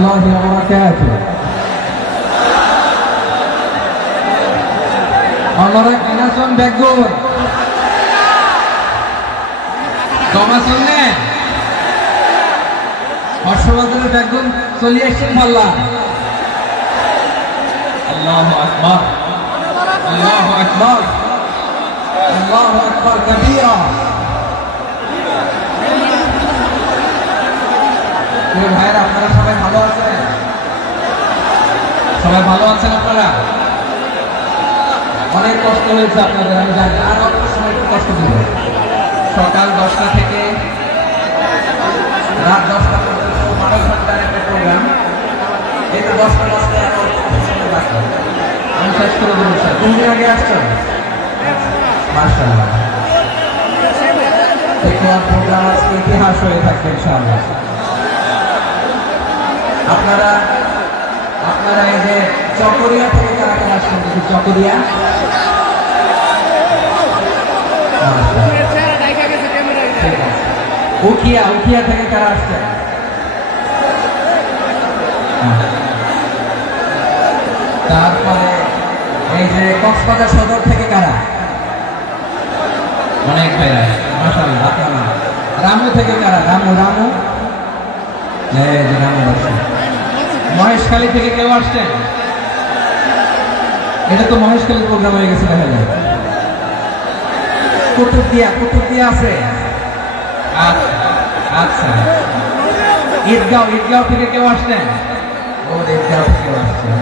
الله وبركاته. আপনারা কেনাশন ব্যাগগুন কমা শুনলে হর্ষবর্ধনের ব্যাগগুন চলিয়ে এসছেন পাল্লা। আল্লাহু আকবার, আল্লাহু আকবার, আল্লাহু আকবার কাবীরা। ভাইরা আপনারা সবাই ভালো আছেন? সবাই ভালো আছেন? আপনারা অনেক কষ্ট হয়েছে আপনাদের, আমি জানি। আর অল্প সময় একটু কষ্ট দিব। সকাল 10টা থেকে রাত 10টা পর্যন্ত 12 ঘন্টার একটা প্রোগ্রাম। এই তো 10টা বাজতে বাকি, আমি শেষ করে দেবো। স্যার কোন দিন আগে আসছেন? মাশাআল্লাহ, প্রোগ্রাম আজকে ইতিহাস হয়ে থাকবে ইনশাআল্লাহ। আপনারা এই যে চকরিয়া থেকে কারা কারা আসছেন দেখি? চকরিয়া, উখিয়া থেকে কারা আসছেন? তারপরে এই যে কক্সবাজার সদর থেকে কারা? অনেক ভাইরা, মাশাআল্লাহ। আপনারা রামু থেকে কারা? রামু আসছে। মহেশখালী থেকে কেউ আসছেন? এটা তো মহেশখালী প্রোগ্রাম হয়ে গেছে দেখা যায়। কুতুবদিয়া আছে। আচ্ছা, ঈদগাঁও থেকে কেউ আসছেন? ও ঈদগাঁও থেকে আসছেন।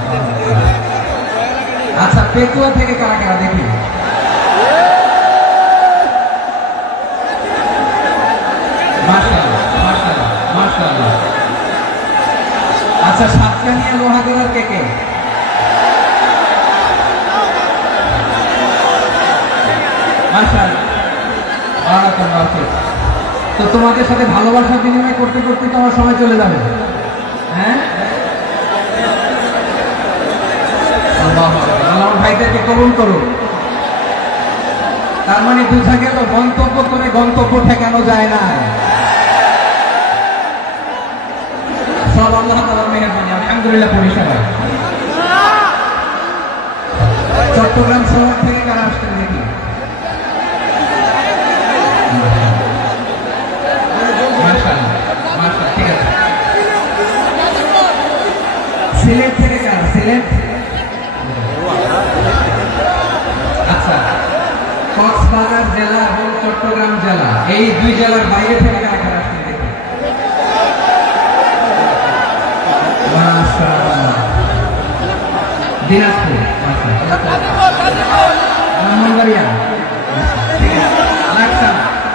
আচ্ছা, পেকুয়া থেকে কারা কারা দেখি? মাশাআল্লাহ, মাশাআল্লাহ, মাশাআল্লাহ। আচ্ছা, সাতকানিয়া লোহাগড়ার কে? মাশাআল্লাহ, বারাকাল্লাহু ফিক। তো তোমাদের সাথে ভালোবাসা বিনিময় করতে করতে তো আমার সময় চলে যাবে। হ্যাঁ, আল্লাহ ভাইদেরকে কবুল করুন। তার মানে বুঝা গেল গন্তব্য করে গন্তব্য ঠেকানো যায় না। সব আল্লাহ তাআলার মেহেরবানি, আলহামদুলিল্লাহ। পরিষেবা চট্টগ্রাম শহর থেকে কারা আসছেন দেখি? ঠিক আছে। সিলেট থেকে কারা? সিলেট, আচ্ছা। কক্সবাজার জেলা এবং চট্টগ্রাম জেলা, এই দুই জেলার বাইরে থেকে কারা কারা আসছেন দেখি? দিনাজপুর, ব্রাহ্মণবাড়িয়া,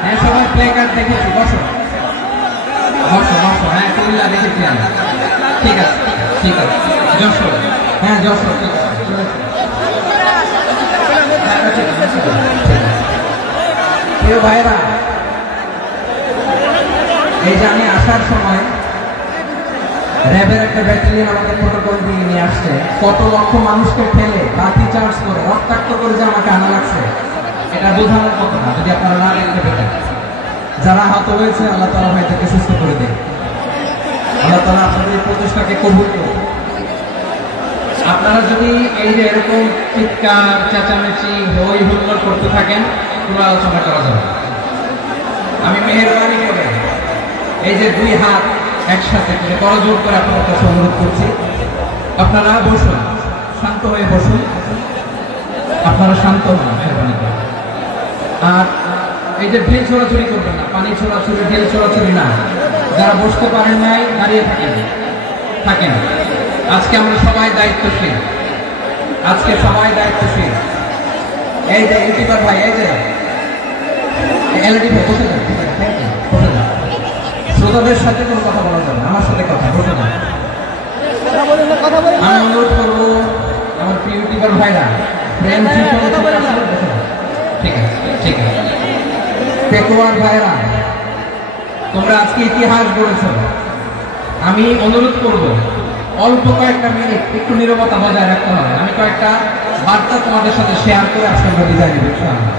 হ্যাঁ সবাই প্লে কার্ড দেখেছি। বসো। হ্যাঁ কুমিল্লা দেখেছি আমি। ঠিক আছে। যশোর, হ্যাঁ যশোর। প্রিয় ভাইরা, এই যে আমি আসার সময় র্যাবের একটা ব্যাটালিয়ন আমাদের প্রোটোকল দিয়ে নিয়ে আসছে। কত লক্ষ মানুষকে ফেলে লাঠি চার্জ করে রক্তাক্ত করে যে আমাকে আনা লাগছে, এটা বোঝানোর কথা না যদি আপনারা না দেখতে পেতেন। যারা আহত হয়েছে আল্লাহ তাআলা ভাইদেরকে সুস্থ করে দেন। আল্লাহ তাআলা আপনাদের প্রচেষ্টাকে কবুল করুন। আপনারা যদি এই যে এরকম চিৎকার চেঁচামেচি হই হুল্লোড় করতে থাকেন, কোনো আলোচনা করা যাবে। আমি মেহেরবানি করে এই যে দুই হাত একসাথে করে করজোড় করে আপনার কাছে অনুরোধ করছি, আপনারা বসুন, শান্ত হয়ে বসুন। আপনারা শান্ত হন মেহেরবানি করে। আর এই যে ঢিল ছোড়াছুড়ি করবেন না, পানি ছোড়াছুড়ি, ঢিল ছোড়াছুড়ি না। যারা বসতে পারেন নাই দাঁড়িয়ে থাকেন। আজকে আমরা সবাই দায়িত্বশীল, এই যে ইউটিউবার ভাই, এই যে এলইডি ভাই, বসে যান। শ্রোতাদের সাথে কোনো কথা বলা যাবে না, আমার সাথে কথা বসে যান। আমি অনুরোধ করবো আমার প্রিয় ইউটিউবার ভাইরা, ঠিক আছে। পেকুয়ার ভাইরা, তোমরা আজকে ইতিহাস গড়েছ। আমি অনুরোধ করব অল্প কয়েকটা মিনিট একটু নীরবতা বজায় রাখতে হবে। আমি কয়েকটা বার্তা তোমাদের সাথে শেয়ার করে আজকে আমরা বিদায় নেব ইনশাআল্লাহ।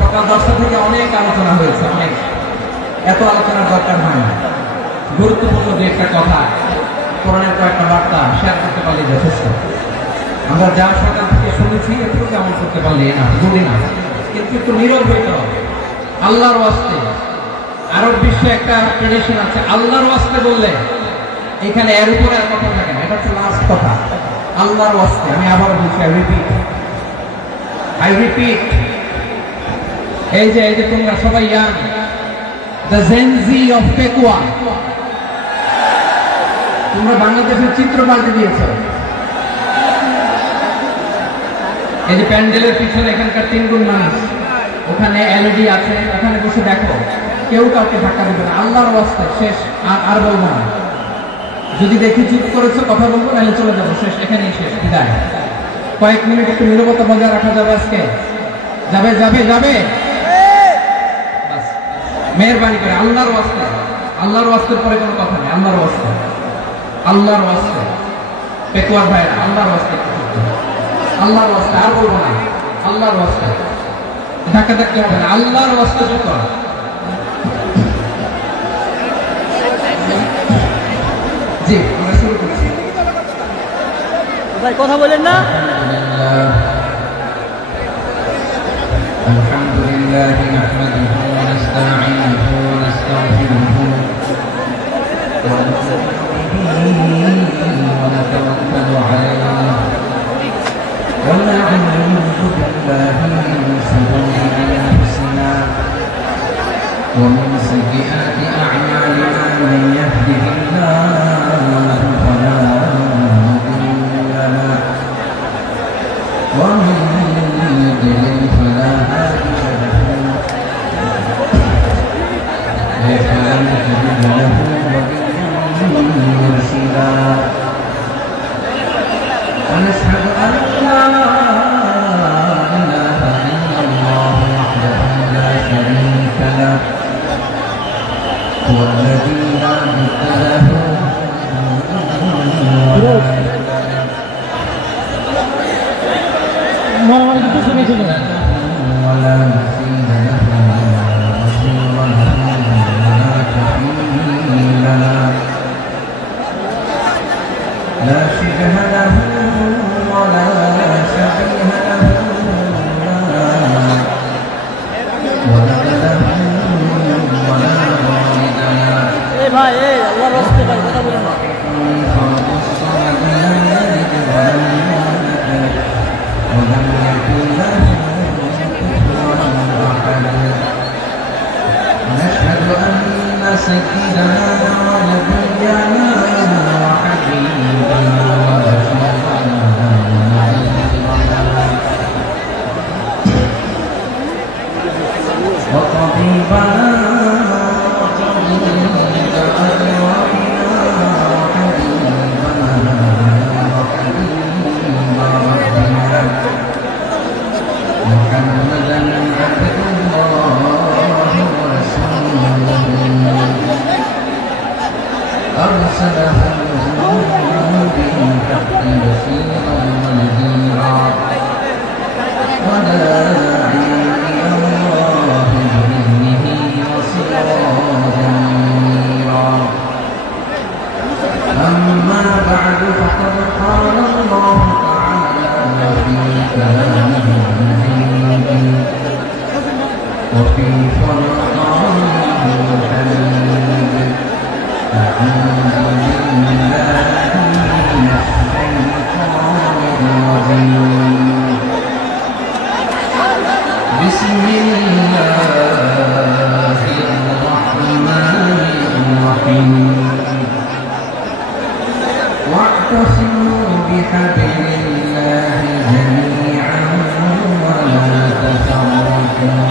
সকাল 10টা থেকে অনেক আলোচনা হয়েছে, এত আলোচনার দরকার হয় না। গুরুত্বপূর্ণ যে একটা কথা পারলে যথেষ্ট। আমরা যা সকাল থেকে শুনেছি এটুকু আমল করতে পারলে না, যদি না কিন্তু একটু নীরব হইতে হবে আল্লাহর ওয়াস্তে। আরব বিশ্বে একটা ট্রেডিশন আছে, আল্লাহর ওয়াস্তে বললে এখানে এর উপরে আর কথা থাকে না, এটা হচ্ছে লাস্ট কথা। আল্লাহর ওয়াস্তে, আমি আবার বলছি, আই রিপিট, এই যে তোমরা সবাই young, the Gen Z of Pekua, তোমরা বাংলাদেশের চিত্র পাল্টে দিয়েছ। এই যে প্যান্ডেলের পিছনে এখানকার 3 গুণ মানুষ, ওখানে এলইডি আছে, ওখানে বসে দেখো, কেউ কাউকে ধাক্কা দেবে না। আল্লাহর ওয়াস্তে শেষ, আর বলবো না। যদি দেখি চুপ করেছো, কথা বলবো, নাহলে চলে যাবো, শেষ, এখানেই শেষ, বিদায়। কয়েক মিনিট একটু নীরবতা বজায় রাখা যাবে আজকে? যাবে যাবে যাবে, মেহরবানি করে আল্লাহর ওয়াস্তে। আল্লাহর ওয়াস্তের পরে কোনো কথা নেই, আল্লাহর ওয়াস্তে, আল্লাহর ওয়াস্তে। পেকুয়ার ভাইরা, আল্লাহর ওয়াস্তে, আল্লাহর ওয়াস্তে, আর বলবো না, আল্লাহর ওয়াস্তে। ধাক্কা ধাক্কা হবে না, আল্লাহর ওয়াস্তে চুপ কর। জি, আমরা শুরু করছি। ভাই কথা বলেন না। আলহামদুলিল্লাহ নাহমাদুহু ওয়া নাস্তাঈনুহু ওয়া নাস্তাগফিরুহু ওয়া নাতাওয়াক্কালু আলাইহি ওয়া না'উযু বিল্লাহি মিন শুরুরি আনফুসিনা ওয়া মিন সাইয়্যাতি আ'মালিনা মান ইয়াহদিহিল্লাহু ফালা মুদিল্লা লাহু ওয়া মান يضلل فلا هادي له فلن تجد له وليا مرشدا ونشهد أن لا إله إلا الله وحده لا شريك له هو الذي لا ند له ولا مثيل له ولا نصير له ولا كفيل له لا شبه له ولا شبيه له ولا له ولا والد له ভাই আল্লাহর রাস্তায় ভাই কথা বলেন না। فرد الصمد لم يلد ولم يولد ولم يكن له كفوا احد نشهد ان سيدنا ونبينا وحبيبنا ورسولنا وطبيبنا وطبيب أرواحنا وحبيبنا وحبيب ربنا محمدا عبد الله ورسوله أرسله بالحق بشيرا ونذيرا وداعيا إلى الله بإذنه وسراجا منيرا أما بعد فقد قال الله تعالى في كلامه المجيد وفي فرقانه الحميد أعوذ بالله من الشيطان الرجيم بسم الله الرحمن الرحيم واعتصموا بحبل الله جميعا ولا تفرقوا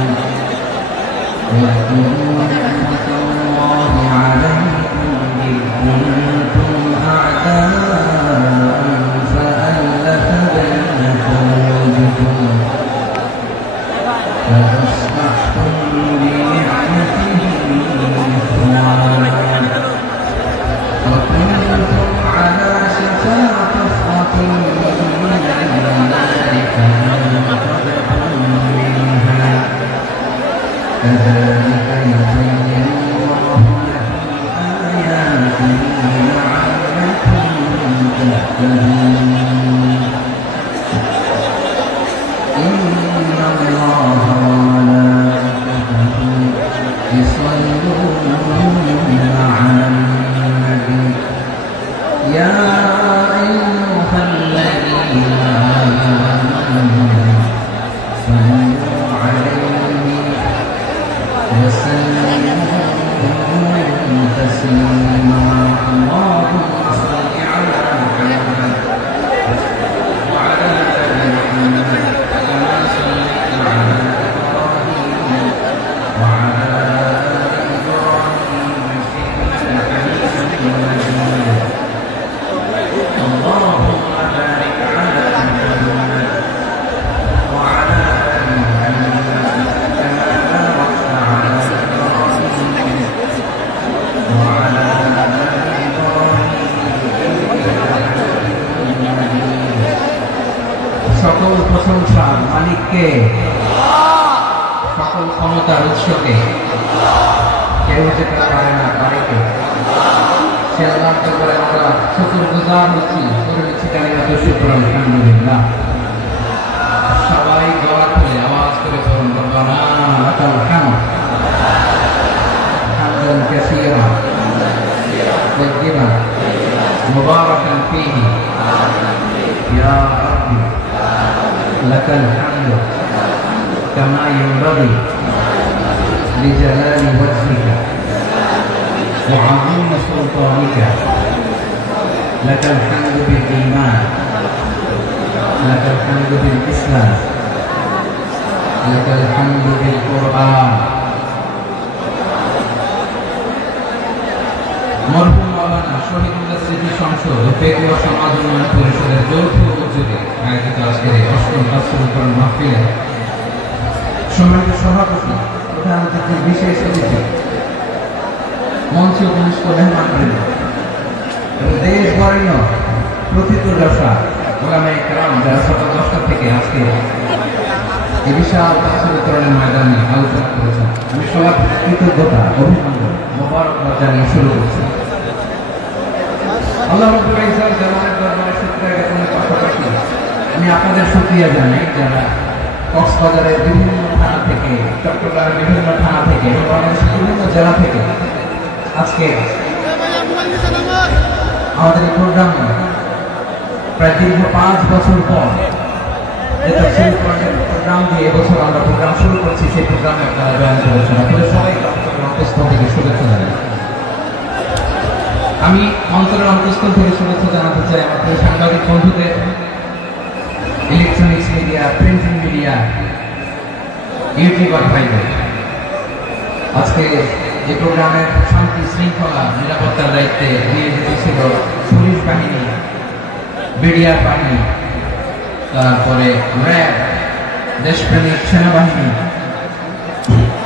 প্রশংসার মালিককে, সকল ক্ষমতার উৎসকে, কেউ যেতে পারে না, পারে কে? সে আল্লাহর দরবারে আমরা শুকরগুজার হচ্ছি, করে দিচ্ছি কালিমাত শুকর আলহামদুলিল্লাহ। সবাই গলা খুলে আওয়াজ করে বলুন রব্বানা লাকাল হামদ হামদান কাসীরা তাইয়্যিবান মুবারাকান ফীহি ইয়া রাব্বি লাকাল হামদু কামা ইয়ানবাগি লিজালালি ওয়াজহিকা ওয়া আযীমি সুলতানিকা লাকাল হামদু বিল ঈমান লাকাল হামদু বিল ইসলাম লাকাল হামদু বিল কুরআন। মরহুম মাওলানা শহীদুল্লাহ স্মৃতি সংসদ ও পেকুয়া সমাজ উন্নয়ন পরিষদের যৌথ উদ্যোগে আয়োজিত আজকের এই অষ্টম তাফসীরুল কোরআন মাহফিলে সম্মানিত সভাপতি, প্রধান অতিথি, বিশেষ অতিথি, মঞ্চে উপবিষ্ট মেহমানবৃন্দ এবং দেশ বরেণ্য প্রথিতযশা ওলামায়ে কেরাম যারা সকাল 10টা থেকে আজকে এই বিশাল তাফসীরুল কোরআনের ময়দানে আলোচনা করেছেন, আমি সবার কৃতজ্ঞতা, অভিনন্দন, মোবারকবাদ জানিয়ে শুরু করছি। আল্লাহ রাব্বুল ইজ্জত জালালের দরবারে শুকরিয়া জ্ঞাপনের পাশাপাশি আমি আপনাদের শুকরিয়া জানাই যারা কক্সবাজারের বিভিন্ন থানা থেকে, চট্টগ্রামের বিভিন্ন থানা থেকে এবং বাংলাদেশের বিভিন্ন জেলা থেকে আজকে আমাদের এই প্রোগ্রাম প্রায় দীর্ঘ 5 বছর পর প্রোগ্রাম দিয়ে এবছর আমরা প্রোগ্রাম শুরু করছি, সেই প্রোগ্রামে আপনারা জয়েন করেছেন। আপনাদের সবাইকে অন্তঃস্থল থেকে শুভেচ্ছা জানাই। আমি অন্তরের অন্তঃস্থল থেকে শুভেচ্ছা জানাতে চাই আমাদের সাংবাদিক বন্ধুদের, electronics media, printing media, YouTuber ভাইদের। আজকে এই প্রোগ্রামের শান্তি শৃঙ্খলা নিরাপত্তার দায়িত্বে নিয়োজিত ছিল পুলিশ বাহিনী, বিডিআর বাহিনী, তারপরে র্যাব, দেশপ্রেমিক সেনাবাহিনী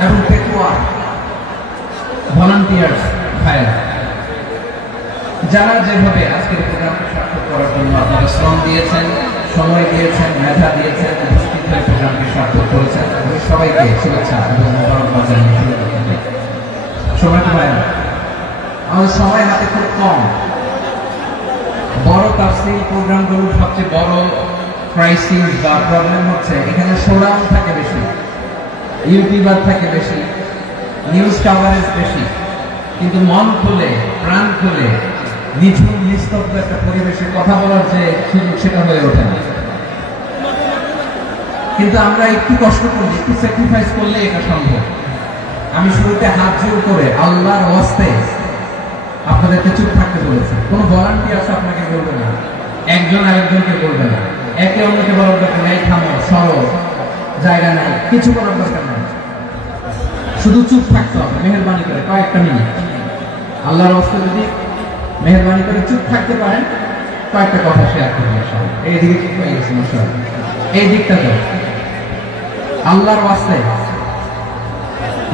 এবং পেকুয়া ভলান্টিয়ার্স ভাইরা, যারা যেভাবে আজকের প্রোগ্রামকে সার্থক করার জন্য আপনারা শ্রম দিয়েছেন, সময় দিয়েছেন, মেধা দিয়েছেন, উপস্থিত হয়ে প্রোগ্রামকে সার্থক করেছেন, আমি সবাইকে শুভেচ্ছা এবং মোবারকবাদ জানিয়ে শুরু করতে চাই। সময় তো ভাইরা, আমাদের সময় হাতে খুব কম। বড় তাফসীর প্রোগ্রামগুলোর সবচেয়ে বড় ক্রাইসিস বা প্রবলেম হচ্ছে এখানে শোডাউন থাকে বেশি, ইউটিউবার থাকে বেশি, নিউজ কাভারেজ বেশি, কিন্তু মন খুলে, প্রাণ খুলে, নিঝুম নিস্তব্ধ একটা পরিবেশে কথা বলার যে সুযোগ সেটা হয়ে ওঠে না। কিন্তু আমরা একটু কষ্ট করলে, একটু স্যাক্রিফাইস করলে এটা সম্ভব। আমি শুরুতে হাত জোর করে আল্লাহর ওয়াস্তে আপনাদেরকে চুপ থাকতে বলেছি। কোনো ভলান্টিয়ার্স আপনাকে বলবে না, একজন আরেকজনকে বলবে না, একে অন্যকে বলার দরকার নেই, থামো, সরো, জায়গা নাই, কিছু করার দরকার নাই, শুধু চুপ থাকতে হবে মেহেরবানি করে কয়েকটা মিনিট। আল্লাহর ওয়াস্তে যদি মেহেরবানি করে চুপ থাকতে পারেন, কয়েকটা কথা শেয়ার করবেন। এইদিকে ঠিক হয়ে গেছে মশাই, এই দিকটা তো আল্লাহর ওয়াস্তে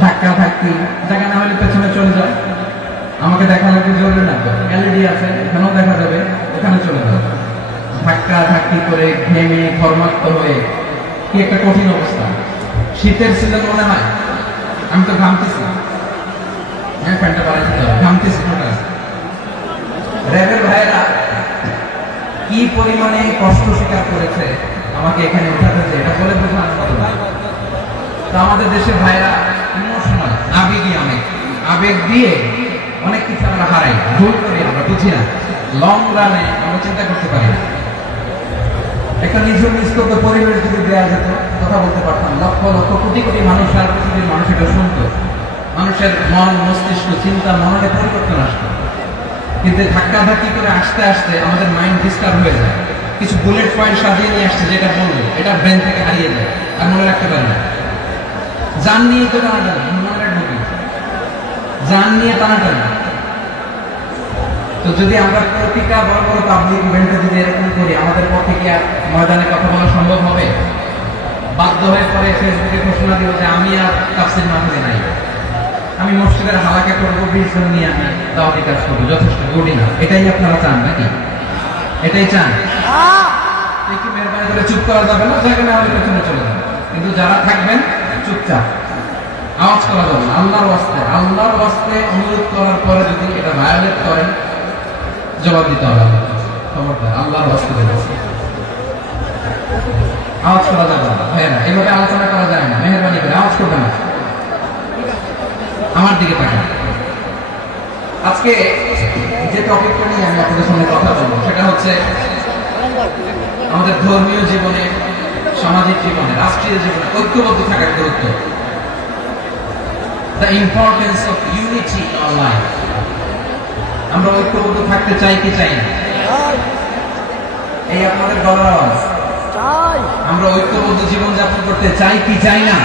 ধাক্কা ধাক্কি জায়গা না হলে পেছনে চলে যায়। আমাকে দেখা লাগবে জরুরি না, এলইডি আছে, এখানেও দেখা যাবে, ওখানে চলে যাবে। ধাক্কা ধাক্কি করে ঘেমে ঘর্মাক্ত হয়ে কি একটা কঠিন অবস্থা। শীতের সিজন মনে হয়, আমি তো ঘামতেছি, হ্যাঁ ফ্যানটা বাড়াইতে হবে, ঘামতেছি। র্যাবের ভাইয়েরা কি পরিমাণে কষ্ট স্বীকার করেছে আমাকে এখানে উঠাতে, এটা বলে বোঝানোর মতো না। তো আমাদের দেশের ভাইরা ইমোশনাল, আবেগী, অনেক আবেগ দিয়ে অনেক কিছু আমরা হারাই, ভুল করি, আমরা বুঝি না, লং রানে আমরা চিন্তা করতে পারি না। একটা নিঝুম নিস্তব্ধ পরিবেশ যদি দেওয়া যেত, কথা বলতে পারতাম, লক্ষ লক্ষ কোটি কোটি মানুষ, সারা পৃথিবীর মানুষ এটা শুনতো, মানুষের মন, মস্তিষ্ক, চিন্তা, মনে পরিবর্তন আসতো। কিন্তু ধাক্কা ধাক্কি করে আসতে আসতে আমাদের মাইন্ড ডিস্টার্ব হয়ে যায়। কিছু বুলেট পয়েন্ট সাজিয়ে নিয়ে আসছে, যেটা বলবে এটা ব্রেন থেকে হারিয়ে যায়, আর মনে রাখতে পারি না। জান নিয়ে তো টানাটানি, মনে রাখবো কি, জান নিয়ে টানাটানি। তো যদি আমরা প্রতিটা বড় বড় পাবলিক ইভেন্টে যদি এরকম করি, আমাদের পক্ষে কি আর ময়দানে কথা বলা সম্ভব হবে? বাধ্য হয়ে পরে ফেসবুকে ঘোষণা দিব যে আমি আর তাফসীর মাহফিলে নাই, আমি মসজিদের হালাকা করবো, 20 জন নিয়ে আমি দাওয়াতি কাজ করবো, যথেষ্ট গুড না। এটাই আপনারা চান নাকি? এটাই চান? একটু মেহরবানি করে চুপ করা যাবে না, জায়গা না হলে পেছনে চলে যাবে, কিন্তু যারা থাকবেন চুপচাপ, আওয়াজ করা যাবে না। আল্লাহর ওয়াস্তে অনুরোধ করার পরে যদি এটা ভায়োলেট করেন জবাব দিতে হবে। খবরদার, আল্লাহর ওয়াস্তে বলছি, আওয়াজ করা যাবে না ভাইয়েরা, এভাবে আলোচনা করা যায় না। মেহরবানি করে আওয়াজ করবে না, আমার দিকে তাকান। আজকে যে টপিকটা নিয়ে আমি আপনাদের সঙ্গে কথা বলবো সেটা হচ্ছে আমাদের ধর্মীয় জীবনে, সামাজিক জীবনে, রাষ্ট্রীয় জীবনে ঐক্যবদ্ধ থাকার গুরুত্ব। The importance of unity in our life. আমরা ঐক্যবদ্ধ থাকতে চাই কি চাই না? এই আপনাদের গলার আওয়াজ। আমরা ঐক্যবদ্ধ জীবন যাপন করতে চাই কি চাই না?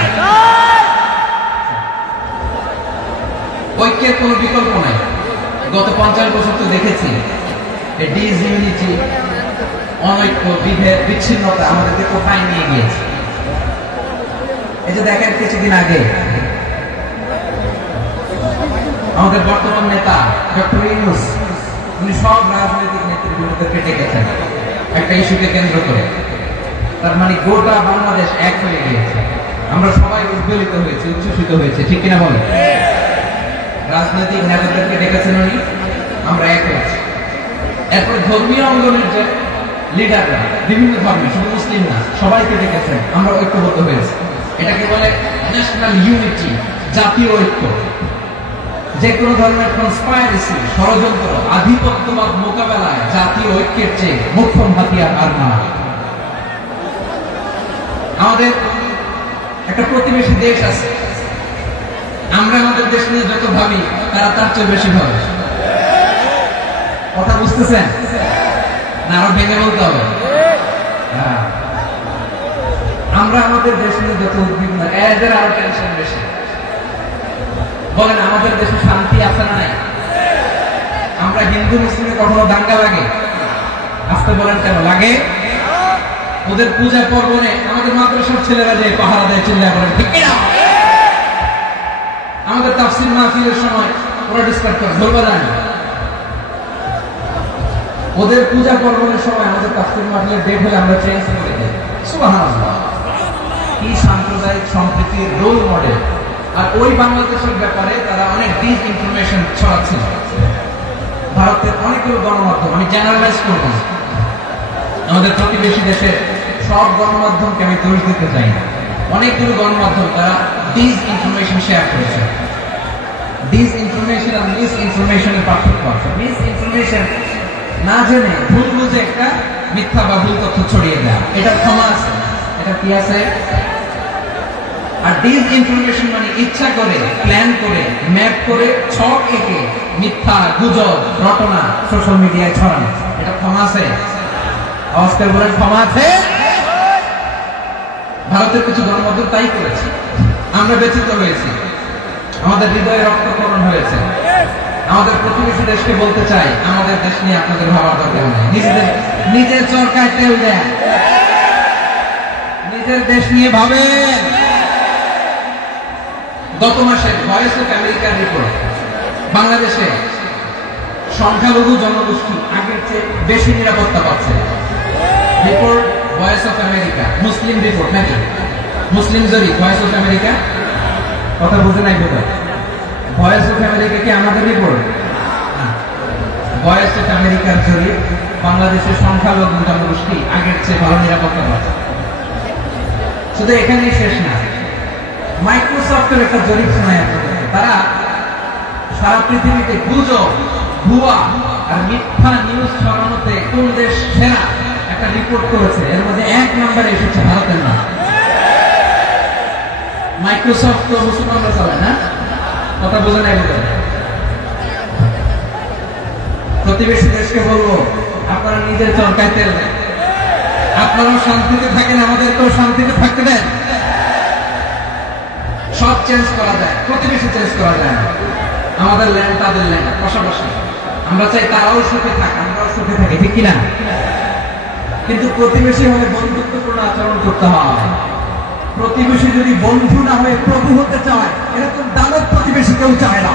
ঐক্যের কোনো বিকল্প নাই। গত 50 বছর তো দেখেছি ডিসইউনিটি, অনৈক্য, বিভেদ, বিচ্ছিন্নতা আমাদেরকে কোথায় নিয়ে গিয়েছে। এই যে দেখেন কিছুদিন আগে আমাদের বর্তমান নেতা ডক্টর ইউনূস, উনি সব রাজনৈতিক নেতৃবৃন্দকে ডেকেছেন একটা ইস্যুকে কেন্দ্র করে। তার মানে গোটা বাংলাদেশ এক হয়ে গিয়েছে। আমরা সবাই উদ্বেলিত হয়েছি, উচ্ছ্বসিত হয়েছে, ঠিক কিনা বলেন? রাজনৈতিক নেতাদেরকে ডেকেছেন উনি, আমরা এক হয়েছি। এরপর ধর্মীয় অঙ্গনের যে লিডাররা, বিভিন্ন ধর্মের, শুধু মুসলিম না, সবাইকে ডেকেছেন, আমরা ঐক্যবদ্ধ হয়েছি। এটাকে বলে ন্যাশনাল ইউনিটি, জাতীয় ঐক্য। যে কোনো ধরনের কনস্পাইরেসি, ষড়যন্ত্র, আধিপত্যবাদ মোকাবেলায় জাতীয় ঐক্যের চেয়ে মোক্ষম হাতিয়ার আর না। আমাদের একটা প্রতিবেশী দেশ আছে, আমরা আমাদের দেশ নিয়ে যত ভাবি তারা তার চেয়ে বেশি ভাবে। কথা বুঝতেছেন না? আরো ভেঙে বলতে হবে। আমরা আমাদের দেশ নিয়ে যত উদ্বিগ্ন, এদের আরো টেনশন বেশি। বলেন আমাদের দেশে শান্তি আছে না নাই? আমরা হিন্দু মুসলিমে কখনো দাঙ্গা লাগে? আসতে বলেন কেন লাগে? ওদের পূজা পর্বণে আমাদের মাদ্রাসার ছেলেরা যে পাহারা দেয়, চিল্লা করে, ঠিক কিনা? আমাদের তাফসীর মাহফিলের সময় ওরা ডিসকাস করে, ধরবা যায় না। ওদের পূজা পর্বণের সময় আমাদের তাফসীর মাহফিলের ডেট হলে আমরা চেঞ্জ করে দিই। সুবহানাল্লাহ, কি সাম্প্রদায়িক সম্প্রীতির রোল মডেল। আর ওই বাংলাদেশের ব্যাপারে তারা অনেক ডিসইনফরমেশন ছড়াচ্ছিল। ভারতের অনেকগুলো গণমাধ্যম, আমি জেনারেলাইজ করব না, আমাদের প্রতিবেশী দেশের সব গণমাধ্যমকে আমি দোষ দিতে চাই না, অনেকগুলো গণমাধ্যম তারা ডিসইনফরমেশন শেয়ার করেছে। ডিসইনফরমেশন আর মিসইনফরমেশনের পার্থক্য আছে। মিসইনফরমেশন না জেনে ভুল বুঝে একটা মিথ্যা বা ভুল তথ্য ছড়িয়ে দেয়, এটা ক্ষমা আছে, এটা কি আছে। আর ডিসইনফরমেশন মানে ইচ্ছা করে, প্ল্যান করে, ম্যাপ করে, ছক এঁকে মিথ্যা, গুজব, রটনা সোশ্যাল মিডিয়ায় ছড়ানো, এটা ক্ষমা আছে? আওয়াজ করে বলেন, ক্ষমা আছে? ভারতের কিছু গণমাধ্যম তাই করেছে, আমরা ব্যথিত হয়েছি, আমাদের হৃদয়ে রক্তক্ষরণ হয়েছে। আমাদের প্রতিবেশী দেশকে বলতে চাই, আমাদের দেশ নিয়ে আপনাদের ভাবার দরকার নেই। নিজের সরকার তেল দেন, নিজের দেশ নিয়ে ভাবেন। গত মাসে ভয়েস অফ আমেরিকার রিপোর্ট, বাংলাদেশে সংখ্যালঘু জনগোষ্ঠী আগের চেয়ে বেশি নিরাপত্তা পাচ্ছে। Report voice of America, Muslim report নাকি? মুসলিম জরিপ, ভয়েস অফ আমেরিকা। কথা বুঝে নাই বোধ হয়? ভয়েস অফ আমেরিকা কি আমাদের রিপোর্ট? ভয়েস অফ আমেরিকার জরিপ, বাংলাদেশের সংখ্যালঘু জনগোষ্ঠী আগের চেয়ে ভালো নিরাপত্তা পাচ্ছে। শুধু এখানেই শেষ না, মাইক্রোসফটের একটা জরিপ শোনায় আপনাদেরকে। তারা সারা পৃথিবীতে গুজব, ভুয়া আর মিথ্যা নিউজ ছড়ানোতে কোন দেশ সেরা একটা রিপোর্ট করেছে। এর মধ্যে 1 নম্বরে এসেছে ভারতের নাম। মাইক্রোসফট তো মুসলমানরা চালায় না? কথা বোঝা নাই বোধ হয়? প্রতিবেশী দেশকে বলবো, আপনারা নিজের চরকায় তেল দেন, আপনারাও শান্তিতে থাকেন, আমাদেরকেও শান্তিতে থাকতে দেন। সব চেঞ্জ করা যায়, প্রতিবেশী চেঞ্জ করা যায় না। আমাদের ল্যান্ড তাদের ল্যান্ড, পাশাপাশি। আমরা চাই তারাও সুখে থাক, আমরাও সুখে থাকি, ঠিক কিনা? কিন্তু প্রতিবেশী হলে বন্ধুত্বপূর্ণ আচরণ করতে হয়। প্রতিবেশী যদি বন্ধু না হয়ে প্রভু হতে চায়, এরকম দানব প্রতিবেশী কেউ চায় না।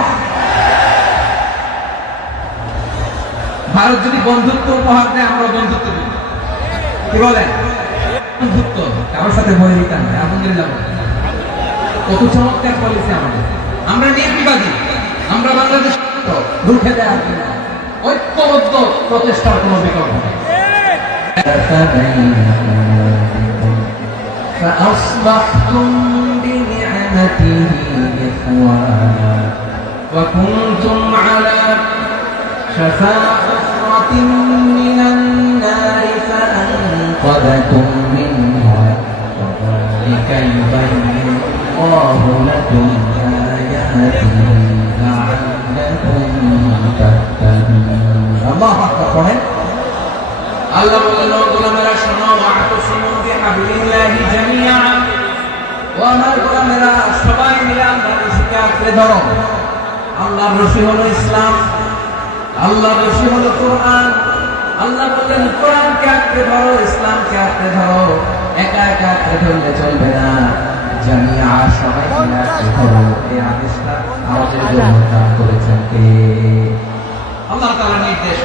ভারত যদি বন্ধুত্ব উপহার দেয়, আমরা বন্ধুত্ব দিই। কি বলেন? বন্ধুত্ব কারোর সাথে ভয় দিতে হবে। আলহামদুলিল্লাহ, কত চমৎকার পলিসি আমাদের। আমরা নির্বিবাদী, আমরা বাংলাদেশ রুখে দেওয়ার জন্য ঐক্যবদ্ধ প্রচেষ্টার কোনো বিকল্প নেই। فأصبحتم بنعمته إخوانا وكنتم على شفا حفرة من النار فأنقذكم منها كذلك يبين الله لكم آياته لعلكم تهتدون الله أكبر আল্লাহ বললেন, ও গোলামেরা শোনো, ওয়া'তাসিমু বিহাবলিল্লাহি জামিআ, ও আমার গোলামেরা সবাই মিলে আল্লাহর রশিকে আঁকড়ে ধরো। আল্লাহর রশি হলো ইসলাম, আল্লাহর রশি হলো কোরআন। আল্লাহ বললেন কোরআনকে আঁকড়ে ধরো, ইসলামকে আঁকড়ে ধরো। একা একা আঁকড়ে ধরলে চলবে না, জামিআ সবাই মিলে আঁকড়ে ধরো। এই আদেশটা আমাদের জন্য দান করেছেন কে? আল্লাহ তাআলার নির্দেশ।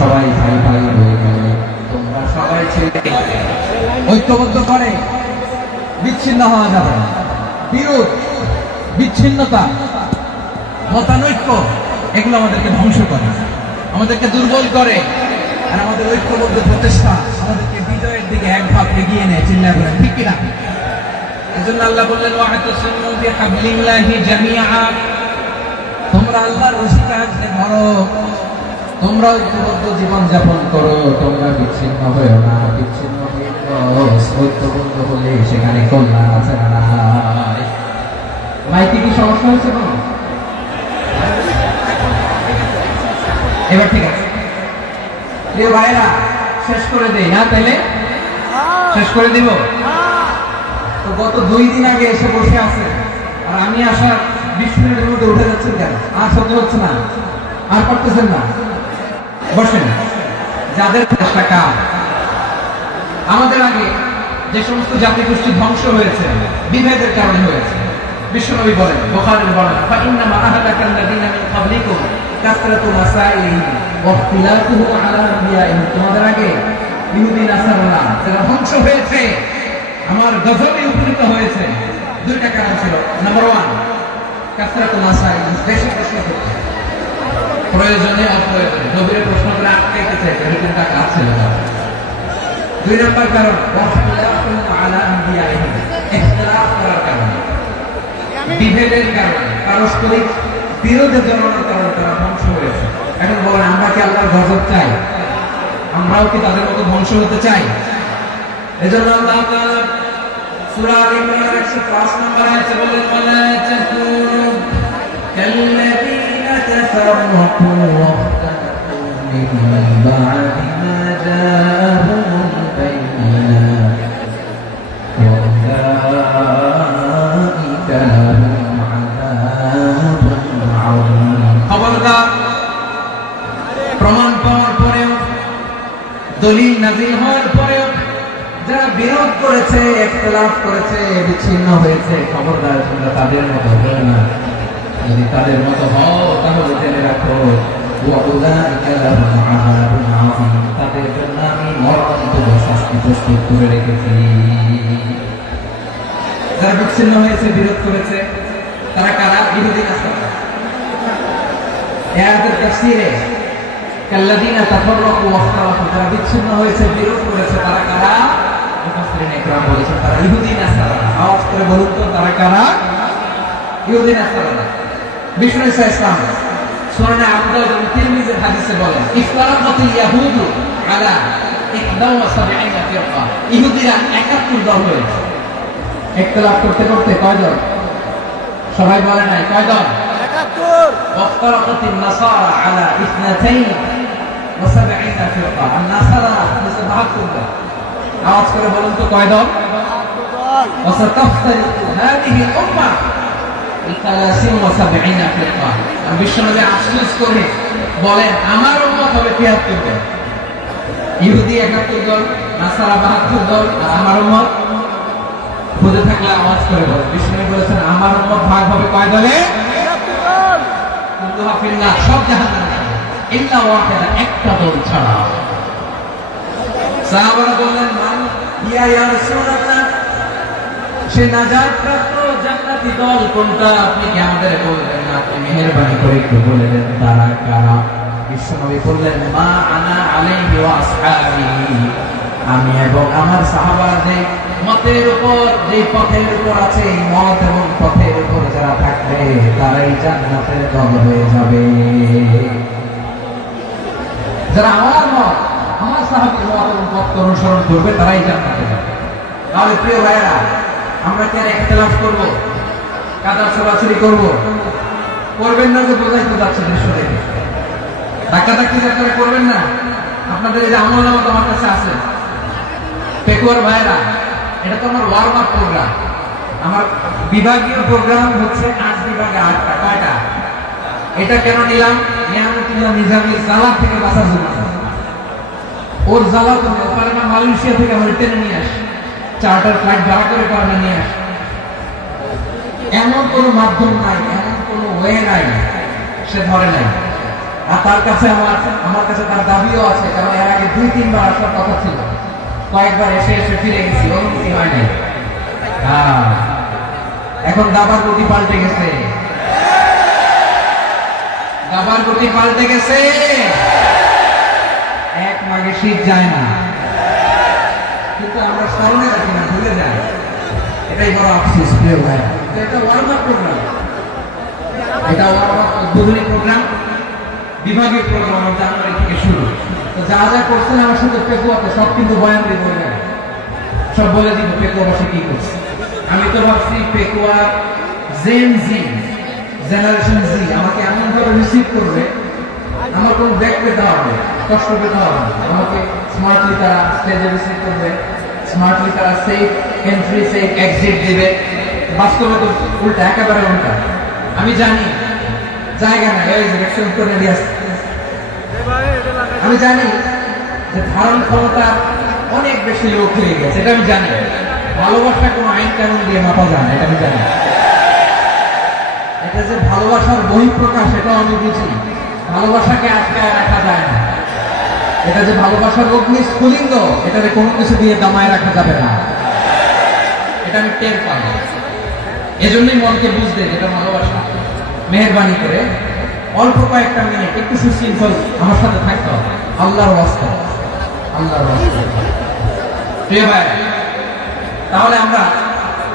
সবাই ভাই ভাই হয়ে গেলে তোমরা সবাই ছেলে ঐক্যবদ্ধ করে বিচ্ছিন্ন হওয়া যাবে না। বিরোধ, বিচ্ছিন্নতা, মতানৈক্য এগুলো আমাদেরকে ধ্বংস করে, আমাদেরকে দুর্বল করে। আর আমাদের ঐক্যবদ্ধ প্রচেষ্টা আমাদেরকে বিজয়ের দিকে এক ধাপ এগিয়ে নেয়। চিল্লা বলেন ঠিক কিনা? এজন্য আল্লাহ বললেন, ওয়া'তাসিমু বিহাবলিল্লাহি জামিআ, তোমরা আল্লাহর রশিকে আঁকড়ে ধরো, তোমরা ঐক্যবদ্ধ জীবন যাপন করো, তোমরা বিচ্ছিন্ন হয়েও না। বিচ্ছিন্ন ঐক্যবদ্ধ হলে সেখানে কল্যাণ আছে না নাই? মাইকে কি সমস্যা হয়েছে কোনো? এবার ঠিক আছে প্রিয় ভাইরা, শেষ করে দেই না? তাইলে শেষ করে দিব। তো গত 2 দিন আগে এসে বসে আছে, আর আমি আসার 20 মিনিটের মধ্যে উঠে যাচ্ছেন কেন? আর সহ্য হচ্ছে না, আর পারতেছেন না? বসেন। যাদের টাকা আমাদের আগে যে সমস্ত জাতিগোষ্ঠী ধ্বংস হয়েছে বিভেদের কারণে হয়েছে, বিশ্বনবী বলেন, বুখারীর বর্ণনা, ফাইন্নামা আহলাকাল্লাযীনা মিন ক্বাবলিকুম কাসরাতু মাসাইলিহিম ওয়া ইখতিলাফুহু আলা আনবিয়াইহিম, তোমাদের আগে ইহুদি নাসারারা যারা ধ্বংস হয়েছে আমার গজবে উপনীত হয়েছে। 2টা কারণ ছিল। নাম্বার 1, কাসরাতু মাসাইলিহিম, বেশি প্রশ্ন করতে, প্রয়োজনে অপ্রয়োজনে গভীরে প্রশ্ন করে আটকে গেছে, এরকম টাকা আছে না। 2 নম্বর কারণ, ইখতিলাফ করার কারণে, বিভেদের কারণে, পারস্পরিক বিরোধের জন্মানোর কারণে তারা ধ্বংস হয়েছে। এখন বলেন, আমরা কি আল্লাহর গজব চাই? আমরাও কি তাদের মতো ধ্বংস হতে চাই? এজন্য আল্লাহ তাআলা সূরা আল ইমরানের 105 নম্বর আয়াতে বললেন, ওয়ালা তাকুনু কাল্লাযীনা তাফাররাকু ওয়াখতালাফু মিন বা'দি মা জাআহুমুল বায়িনাত ওয়া উলাইকা লাহুম আযাবুন আযীম। খবরদার, প্রমাণ পাওয়ার পরেও, দলিল নাযিল হওয়ার পরেও যারা বিরোধ করেছে, ইখতিলাফ করেছে, বিচ্ছিন্ন হয়েছে, খবরদার তোমরা তাদের মতো হও না। যদি তাদের মতো হও তাহলে জেনে রাখো, ওয়াউলাইকা লাহুম আযাবুন আযীম, তাদের জন্য আমি মরণান্তর শাস্তি প্রস্তুত করে রেখেছি। যারা বিচ্ছিন্ন হয়েছে, বিরোধ করেছে, তারা কারা? ইহুদি নাসারা। এই আয়াতের তাফসীরে কাল্লাযীনা তাফাররাকু ওয়াখতালাফু, যারা বিচ্ছিন্ন হয়েছে, বিরোধ করেছে, তারা কারা? মুফাসসিরিন ইকরাম বলেছেন তারা ইহুদি নাসারা। আওয়াজ করে বলুন তো, তারা কারা? ইহুদি নাসারা। বিষ্ণু ঈসা ইসলাম সুনানে আবু দাউদ এবং তিরমিজির হাদিসে বলেন, ইফতারাকাতিল ইয়াহুদু আলা 71 ফিরকা, ইহুদিরা 71 দল হয়েছে। ইখতিলাফ করতে করতে কয় দল? সবাই বলে নাই, কয় দল? 71। ওয়াফতারাকাতিন নাসারা আলা 72 ফিরকা, আর নাসারা 72 দল। আওয়াজ করে বলুন তো, কয় দল? 72 দল। ওয়াসাতাফতারিকু হাদিহি উম্মাহ 73 ফিরকা। বিশ্বনবী আফসোস করে বলেন, আমার উম্মত হবে 73 দল। ইহুদি 71 দল, নাসারা 72 দল, আর আমার উম্মত বুঝে থাকলে আওয়াজ করে বলেন। বিশ্বনবী বলেছেন, আমার উম্মত ভাগ হবে কয় দলে? 73 দল। কুল্লুহা ফিন্নার, সব জাহান্নামে, ইল্লা ওয়াহিদা, একটা দল ছাড়া। সাহাবারা বললেন মান ইয়া রাসূলুল্লাহ, সে নাজাত প্রাপ্ত জান্নাতি দল কোনটা আপনি কি আমাদের বলবেন না? আপনি মেহেরবানি করে একটু বলে দেন তারা কারা। বিশ্বনবী বললেন মা আনা আলাইহি ওয়া আসহাবি, আমি এবং আমার সাহাবারা যে মতের উপর, যে পথের উপর আছে, এই মত এবং পথের উপর যারা থাকবে তারাই জান্নাতের দল হয়ে যাবে। যারা আমার মত, আমার সাহাবীর মত এবং পথ অনুসরণ করবে তারাই জান্নাতে যাবে। তাহলে প্রিয় ভাইরা, আমরা কি আর ইখতিলাফ করব, কাদা ছোড়াছুড়ি করব? করবেন না যে বোঝাই তো যাচ্ছে দৃশ্য দেখে। ধাক্কাধাক্কি যাত্রা করবেন না। আপনাদের এই যে আমলনামা আমার কাছে আছে, পেকুয়ার ভাইরা, এটা তো আমার ওয়ার্ম আপ প্রোগ্রাম। আমার বিভাগীয় প্রোগ্রাম হচ্ছে 8 বিভাগে 8টা। কয়টা? এটা কেন নিলাম? নিয়ামতুল্লাহ নিজামীর জালা থেকে বাঁচার জন্য। ওর জালা তো পারে না, মালয়েশিয়া থেকে আমার টেনে নিয়ে আসে, চার্টার ফ্লাইট ভাড়া করে পারে না নিয়ে আসে। এমন কোনো মাধ্যম নাই, এমন কোনো ওয়ে নাই, সে ধরে নাই। আর তার কাছে আমার কাছে তার দাবিও আছে, কারণ এর আগে 2-3 বার আসার কথা ছিল, কয়েকবার এসে ফিরে গেছি, অনুমতি হয় নাই। এখন দাবার গতি পাল্টে গেছে, দাবার গতি পাল্টে গেছে। এক মাঘে শীত যায় না, কিন্তু আমরা স্মরণে রাখি না, ভুলে যাই। এটাই বড় আফসোস প্রিয় ভাই। এটা ওয়ার্ম আপ প্রোগ্রাম, এটা ওয়ার্ম আপ উদ্বোধনী প্রোগ্রাম, বিভাগীয় প্রোগ্রাম জানুয়ারি থেকে শুরু। তো যা যা করছেন আমার সাথে পেকুয়াতে সব কিন্তু বয়ান দিব, সব বলে দিব পেকুয়াবাসী কি করছে। আমি তো ভাবছি পেকুয়া জেন জি, জেনারেশন জি আমাকে এমন ভাবে রিসিভ করবে, আমার কোনো ব্যাক পেতে হবে, কষ্ট পেতে হবে। আমাকে স্মার্টলি তারা স্টেজে রিসিভ করবে, স্মার্টলি তারা সেফ এন্ট্রি, সেফ এক্সিট দিবে। বাস্তবে তো উল্টা, একেবারে উল্টা। আমি জানি জায়গা না, করে দিয়ে আসছে। আমি জানি যে ধারণ ক্ষমতা অনেক বেশি লোক হয়ে গেছে, এটা আমি জানি। ভালোবাসা কোনো আইন কানুন দিয়ে মাপা যায় না, এটা আমি জানি। এটা যে ভালোবাসার বহিঃপ্রকাশ, এটাও আমি বুঝি। ভালোবাসাকে আটকায় রাখা যায় না। এটা যে ভালোবাসার অগ্নি স্ফুলিঙ্গ, এটাকে কোনো কিছু দিয়ে দামায় রাখা যাবে না, এটা আমি টের পাই। এজন্যই মনকে বুঝতে যেটা ভালোবাসা। মেহেরবানি করে অল্প কয়েকটা মিনিট একটু সুশৃঙ্খল আমার সাথে থাকতে হবে, আল্লাহর ওয়াস্তে, আল্লাহর ওয়াস্তে। প্রিয় ভাই, তাহলে আমরা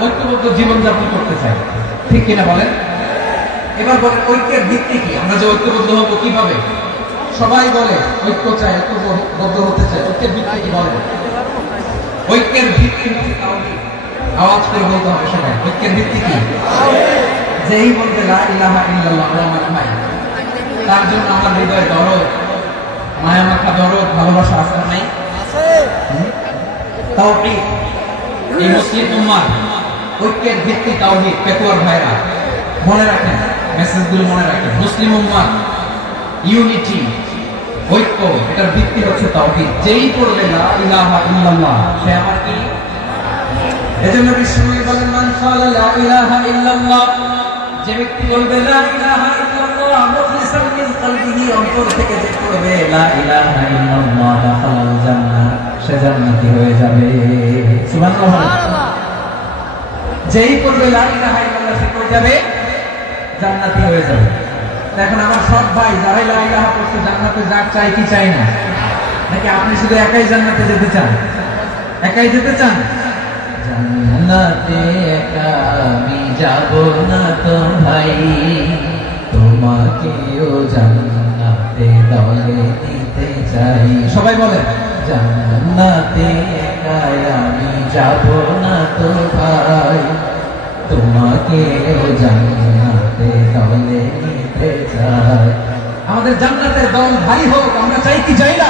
ঐক্যবদ্ধ জীবনযাপন করতে চাই, ঠিক কিনা বলেন? এবার বলেন ঐক্যের ভিত্তি কি? আমরা যে ঐক্যবদ্ধ হব কিভাবে? সবাই বলে ঐক্য চাই, ঐক্যবদ্ধ হতে চাই। ঐক্যের ভিত্তি কি বলেন? ঐক্যের ভিত্তি হচ্ছে তাওহীদ। আওয়াজ করে বলতে হবে সবাই, ঐক্যের ভিত্তি কি? যেই বলতে লা ইলাহা ইল্লাল্লাহ, আমার ভাই, তার জন্য আমার হৃদয় দরদ, মায়া মাখা দরদ, ভালোবাসা আছে নাই? তাওহীদ। এই মুসলিম উম্মাহ ঐক্যের ভিত্তি তাওহীদ। পেকুয়ার ভাইরা মনে রাখেন, মেসেজগুলো মনে রাখেন। মুসলিম উম্মাহ ইউনিটি, ঐক্য, এটার ভিত্তি হচ্ছে তাওহীদ। যেই পড়বে লা ইলাহা ইল্লাল্লাহ, সে আমার কি? এজন্য বিশ্বনবী বলেন মান ক্বালা লা ইলাহা ইল্লাল্লাহ, যে ব্যক্তি বলবে লা ইলাহা ইল্লাল্লাহ মুখলিসান মিন কলবিহি, অন্তর থেকে যে পড়বে লা ইলাহা ইল্লাল্লাহ, দাখালাল জান্নাহ, সে জান্নাতি হয়ে যাবে। সুবহানাল্লাহ। যেই পড়বে লা ইলাহা ইল্লাল্লাহ, সে কই যাবে? জান্নাতি হয়ে যাবে। এখন আমার সব ভাই যারা লা ইলাহা পড়তে জান্নাতে যাক, চাই কি চাই না? নাকি আপনি শুধু একাই জান্নাতে যেতে চান? একাই যেতে চান? জান্নাতে একা আমি যাব না তো ভাই, তোমাকেও জান্নাতে দলে নিতে চাই। সবাই বলেন জান্নাতে একা আমি যাব না তো ভাই, তোমাকেও জান্নাতে দলে নিতে চাই। আমাদের জান্নাতের দল ভাই হোক, আমরা চাই কি চাই না?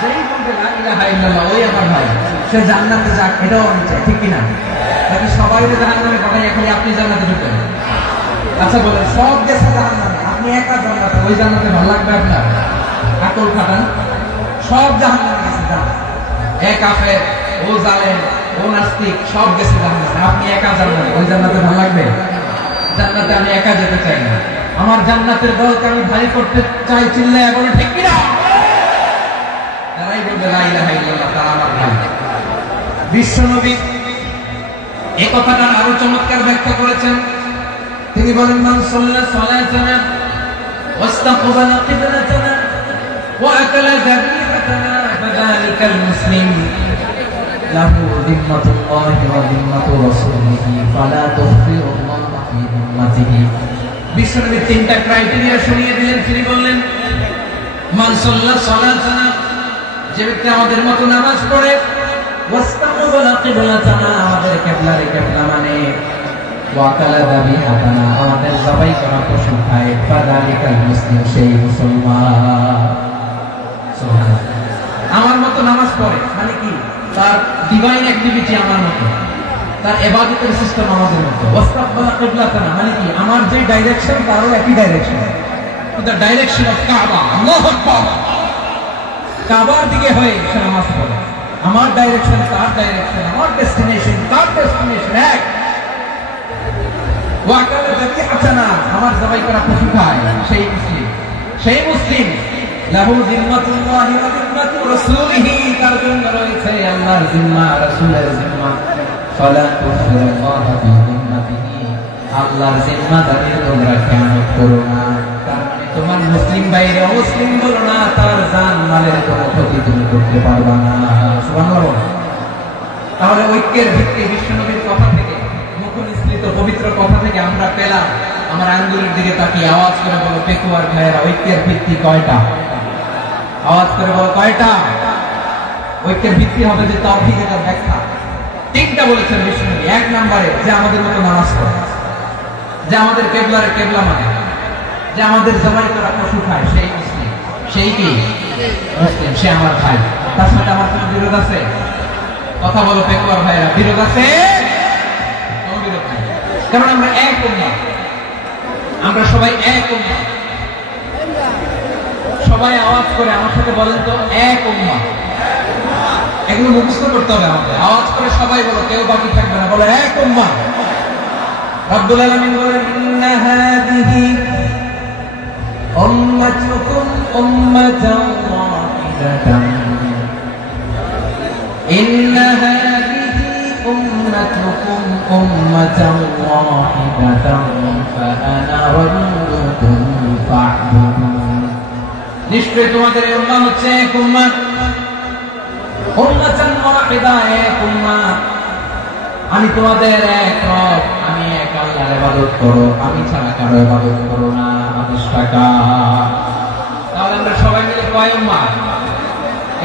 যেই বলবে লা ইলাহা ইল্লাল্লাহ, ওই আমার ভাই, সে জান্নাতে যাক, এটাও আমি চাই, ঠিক কিনা? নাকি সবাই জাহান্নামে পাঠাই, এখন আপনি জান্নাতে ঢুকবেন? আচ্ছা বলেন, সব গেছে জাহান্নামে, আপনি একা জান্নাতে, ওই জান্নাতে ভালো লাগবে আপনার? আকল খাটান। সব জাহান্নামে গেছে, যান। এক কাফের, ও জালেম, ও নাস্তিক, সব গেছে জান্নাতে, আপনি একা জান্নাতে, ওই জান্নাতে ভালো লাগবে? জান্নাতে আমি একা যেতে চাই না, আমার জান্নাতের দলকে আমি ভারী করতে চাই। চিল্লায় বলেন ঠিক কিনা? যারাই বলবে লা ইলাহা ইল্লাল্লাহ, বিশ্বনবী এই কথাটা আরো চমৎকার ব্যাখ্যা করেছেন। তিনি বলেন, মান সাল্লা সালাতানা ওয়াস্তাকবালা কিবলাতানা ওয়া আকালা যাবিহাতানা ফাযালিকাল মুসলিম লাহু যিম্মাতুল্লাহি ওয়া যিম্মাতু রাসূলিহি ফালা তুখফিরুল্লাহ ফি যিম্মাতিহি। বিশ্বনবী তিনটা ক্রাইটেরিয়া শুনিয়ে দিলেন। তিনি বললেন, মান সাল্লা সালাতানা, যে ব্যক্তি আমাদের মতো নামাজ পড়ে, ওয়াস্তাকবালা কিবলাতানা, আমাদের কিবলারে কিবলা মানে, ওয়া আকালা যাবিহাতানা, আমাদের জবাই করা পশু খায়, ফাযালিকাল মুসলিম, সেই মুসলমান। সুবহানাল্লাহ। আমার মতো নামাজ পড়ে মানে কি? তার ডিভাইন অ্যাক্টিভিটি আমার মতো, তার ইবাদতের সিস্টেম আমাদের মতো। ওয়াস্তাকবালা কিবলাতানা মানে কি? আমার যে ডাইরেকশন তারও একই direction, to the direction of কাবা। আল্লাহু আকবার। কাবার দিকে হয়ে সে নামাজ পড়ে। আমার ডাইরেকশন তার ডাইরেকশন, আমার ডেস্টিনেশন তার ডেস্টিনেশন এক। ওয়া আকালা যাবিহাতানা, আমার জবাই করা পশু খায়, সেই মুসলিম। সেই মুসলিম লাহু যিম্মাতুল্লাহি ওয়া যিম্মাতু রাসূলিহি, তার জন্য রয়েছে আল্লাহর জিম্মা, রাসূলের জিম্মা। ফালা তুখফিরুল্লাহ ফি যিম্মাতিহি, আল্লাহর জিম্মাদারির তোমরা খেয়ানত করো না। তার মানে তোমার মুসলিম ভাইরে অমুসলিম বলো না, তার জান মালের কোনো ক্ষতি তুমি করতে পারবা না। সুবহানাল্লাহ। তাহলে ঐক্যের ভিত্তি বিশ্বনবীর কথা থেকে, মুখনিসৃত পবিত্র কথা থেকে আমরা পেলাম। আমার আঙ্গুলের দিকে তাকিয়ে আওয়াজ করে বলো পেকুয়ার ভাইয়েরা, ঐক্যের ভিত্তি কয়টা? আওয়াজ করে বলো কয়টা? ঐক্যের ভিত্তি হবে যে তাওহীদের ব্যাখ্যা। তিনটা বলেছেন বিশ্বনবী। এক নম্বরে, যে আমাদের মতো নামাজ পড়ে, যে আমাদের কিবলারে কিবলা মানে, যে আমাদের জবাই করা পশু খায়, সেই মুসলিম। সেই কি? মুসলিম। সে আমার ভাই। তার সাথে আমার কোনো বিরোধ আছে? কথা বলো পেকুয়ার ভাইয়েরা, বিরোধ আছে? কোনো বিরোধ নেই, কারণ আমরা এক উম্মাহ, আমরা সবাই এক উম্মাহ। সবাই আওয়াজ করে আমার সাথে বলেন তো, এক উম্মাহ। এগুলো মুখস্থ করতে হবে আমাদের। আওয়াজ করে সবাই বলো, কেউ বাকি থাকবে না, বলো এক উম্মাহ। রব্বুল আলামিন বলেন, ইন্না হাযিহি উম্মাতুকুম উম্মাতান ওয়াহিদাতান, ইন্না হাযিহি উম্মাতুকুম উম্মাতান ওয়াহিদাতান ফাআনা রাব্বুকুম ফা'বুদুন। নিশ্চয় তোমাদের এই উম্মাহ হচ্ছে এক উম্মাহ, উম্মাতান ওয়াহিদা, এক উম্মাহ। আমি তোমাদের এক রব, আমি এক আল্লাহর ইবাদত করো, আমি ছাড়া কারো ইবাদত করো না। আদেশটা কার? তাহলে আমরা সবাই মিলে কয় উম্মাহ?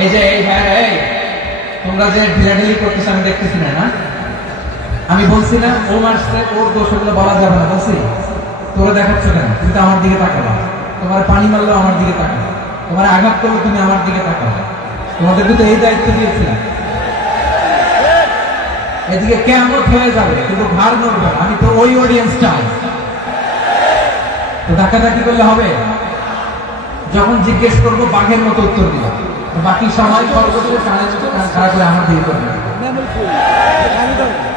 এই যে এই হ্যাঁ, এই তোমরা যে ঢিলাঢিলি করতেছ আমি দেখতেছি না, না? আমি বলছি না ও মারছে, ওর দোষ ওগুলো বলা যাবে না, বলছি? তোরা দেখাচ্ছ কেন? তুমি তো আমার দিকে তাকাবা। তোমার পানি মারলেও আমার দিকে তাকাবা, তোমার আঘাত করলে তুমি আমার দিকে তাকাবা। তোমাদেরকে তো এই দায়িত্ব দিয়েছিলাম। এদিকে কিয়ামত হয়ে যাবে কিন্তু ঘাড় নড়বে না। আমি তো ওই অডিয়েন্স চাই। তো ডাকাডাকি করলে হবে? যখন জিজ্ঞেস করবো বাঘের মতো উত্তর দিবা, বাকি সময় খরচ করে কানের মতো কান খাড়া করে আমার দিকে করবে।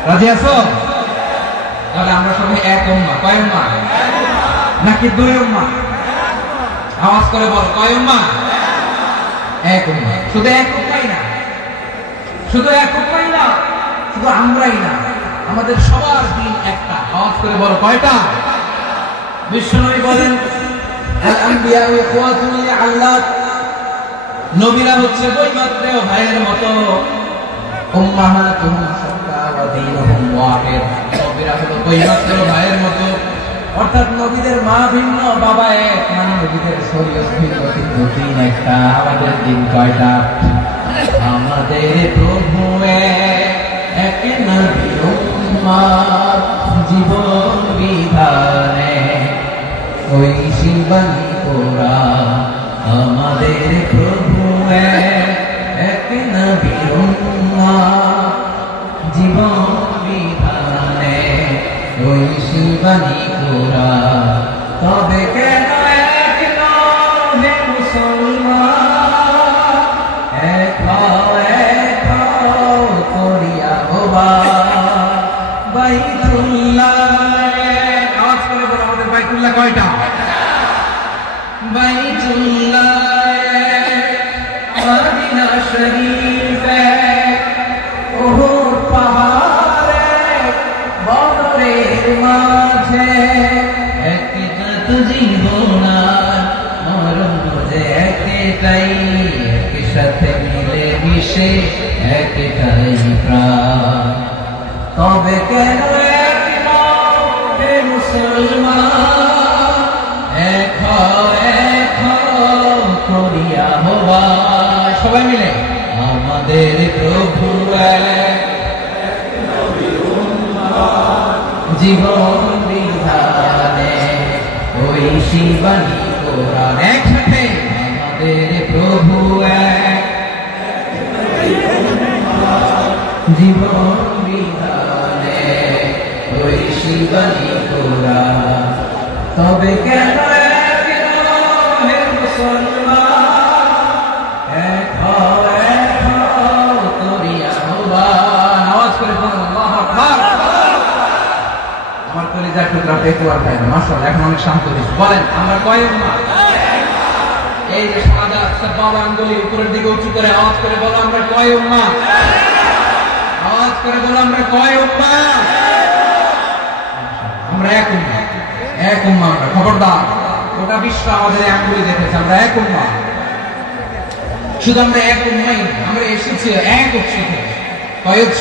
রাজি আছো? তাহলে আমরা সবাই এক উম্মাহ। কয় উম্মাহ? নাকি দুই উম্মাহ? আওয়াজ করে বল, কয় উম্মাহ? এক উম্মাহ। শুধু এক উম্মাহই না, শুধু এক উম্মাহই না, শুধু আমরাই না, আমাদের সবার দিন একটা। আওয়াজ করে বলো কয়টা? বিশ্বনবী বলেন, আল আম্বিয়া ইখওয়াতুন লিআল্লাত, নবীরা হচ্ছে বৈমাত্রেয় ভাইয়ের মতো। উম্মাহাতুহুম শাত্তা ওয়া দীনুহুম ওয়াহিদ, নবীরা হলো বৈমাত্রেয় ভাইয়ের মতো। অর্থাৎ নবীদের মা ভিন্ন, বাবা এক, মানে নবীদের শরীয়ত ভিন্ন কিন্তু দিন একটা। আমাদের দিন কয়টা? আমাদের প্রভু এক, নবী উম্মাহ, জীবন বিধানে ওই শিবানী কোরা। আমাদের প্রভু এক, নবী উম্মাহ, জীবন বিধানে ওই শিবানী কোরা। তবে কেন এক নহে মুসলমান, এক করিয়া হবা বাইতুল্লাহ। আওয়াজ করে বলো আমাদের বাইতুল্লাহ কয়টা? বাইতুল্লাহ, মদিনা শরীফ, ওহো দেশে একটাই প্রাণ। তবে কেন মুসলমান এক করিয়া হবা, সবাই মিলে আমাদের প্রভু এক, জীবন বিধানে ওই শিবানী কোরআন, একসাথে আমাদের প্রভু এক, জীবন বিধানে ওই শিবানী কোরআন। তবে কেন মুসলমান এক করিয়া হবা, আওয়াজ করে বলুন আল্লাহু আকবার। আমার কলিজার টুকরা পেকুয়ার খায় না, মাশাআল্লাহ, এখন অনেক শান্ত দিচ্ছে। বলেন আমরা কয় উম্মাহ? এই যে শাহাদাত সাবাব আঙ্গুলি উপরের দিকে উঁচু করে আওয়াজ করে বলো আমরা কয় উম্মাহ? আওয়াজ করে বলো আমরা কয় উম্মাহ? আমরা এক উম্মাহ, এক উম্মাহ আমরা। খবরদার, গোটা বিশ্ব আমাদের আঙ্গুলি দেখেছে, আমরা এক উম্মাহ। শুধু আমরা এক উম্মাহ, আমরা এসেছি এক উৎস থেকে। কয় উৎস?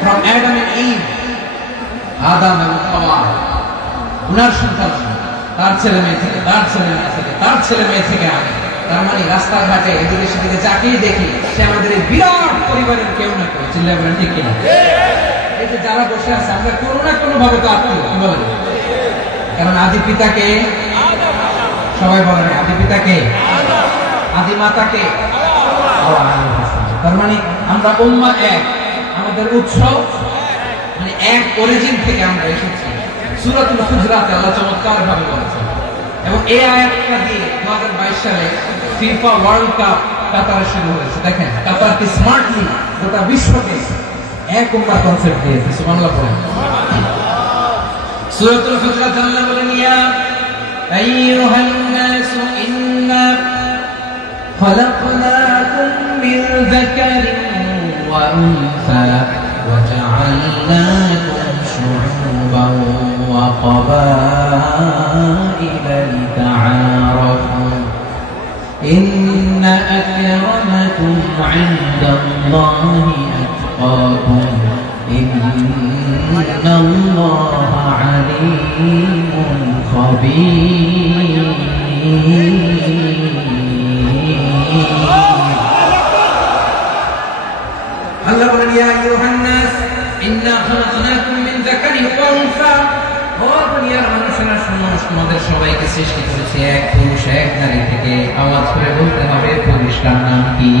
from Adam and Eve, আদম এবং হাওয়া, উনার সন্তান, তার ছেলে মেয়ে থেকে, তার ছেলে মেয়ে থেকে, তার ছেলে মেয়ে থেকে আমি। তার মানে রাস্তাঘাটে এদিকে সেদিকে যাকেই দেখি সে আমাদের এই বিরাট পরিবারের কেউ না কেউ। চিল্লায় বলেন ঠিক কিনা? এই যে যারা বসে আছে আমরা কোনো না কোনো ভাবে তো আত্মীয়, কি বলেন? কারণ আদি পিতাকে, সবাই বলেন আদি পিতাকে, আদি মাতাকে। তার মানে আমরা উম্মাহ এক, আমাদের উৎস মানে এক অরিজিন থেকে আমরা এসেছি। সূরাতুল হুজরাতে আল্লাহ চমৎকার ভাবে বলেছেন। এবং এই আয়াতটা দিয়ে 2022 সালে ফিফা ওয়ার্ল্ড কাপ কাতারে শুরু হয়েছে। দেখেন কাতার কি স্মার্টলি গোটা বিশ্বকে এক উম্মাহ কনসেপ্ট দিয়েছে। সুবহানাল্লাহ বলেন। সূরাতুল হুজরাত আল্লাহ বলেন ইয়া আইয়ুহান নাস ইন্না খলাকনাকুম মিন যাকারিন ওয়া উনসা وجعلناكم شعوبا وقبائل لتعارفوا إن أكرمكم عند الله أتقاكم إن الله عليم خبير আল্লাহ বলেন ইয়া আইয়ুহান নাস ইন্না খালাকনাকুম মিন যাকারিন ওয়া উনসা, ও দুনিয়ার মানুষেরা শুনো, তোমাদের সবাইকে সৃষ্টি করেছি এক পুরুষ এক নারী থেকে। আওয়াজ করে বলতে হবে পুরুষটার নাম কি?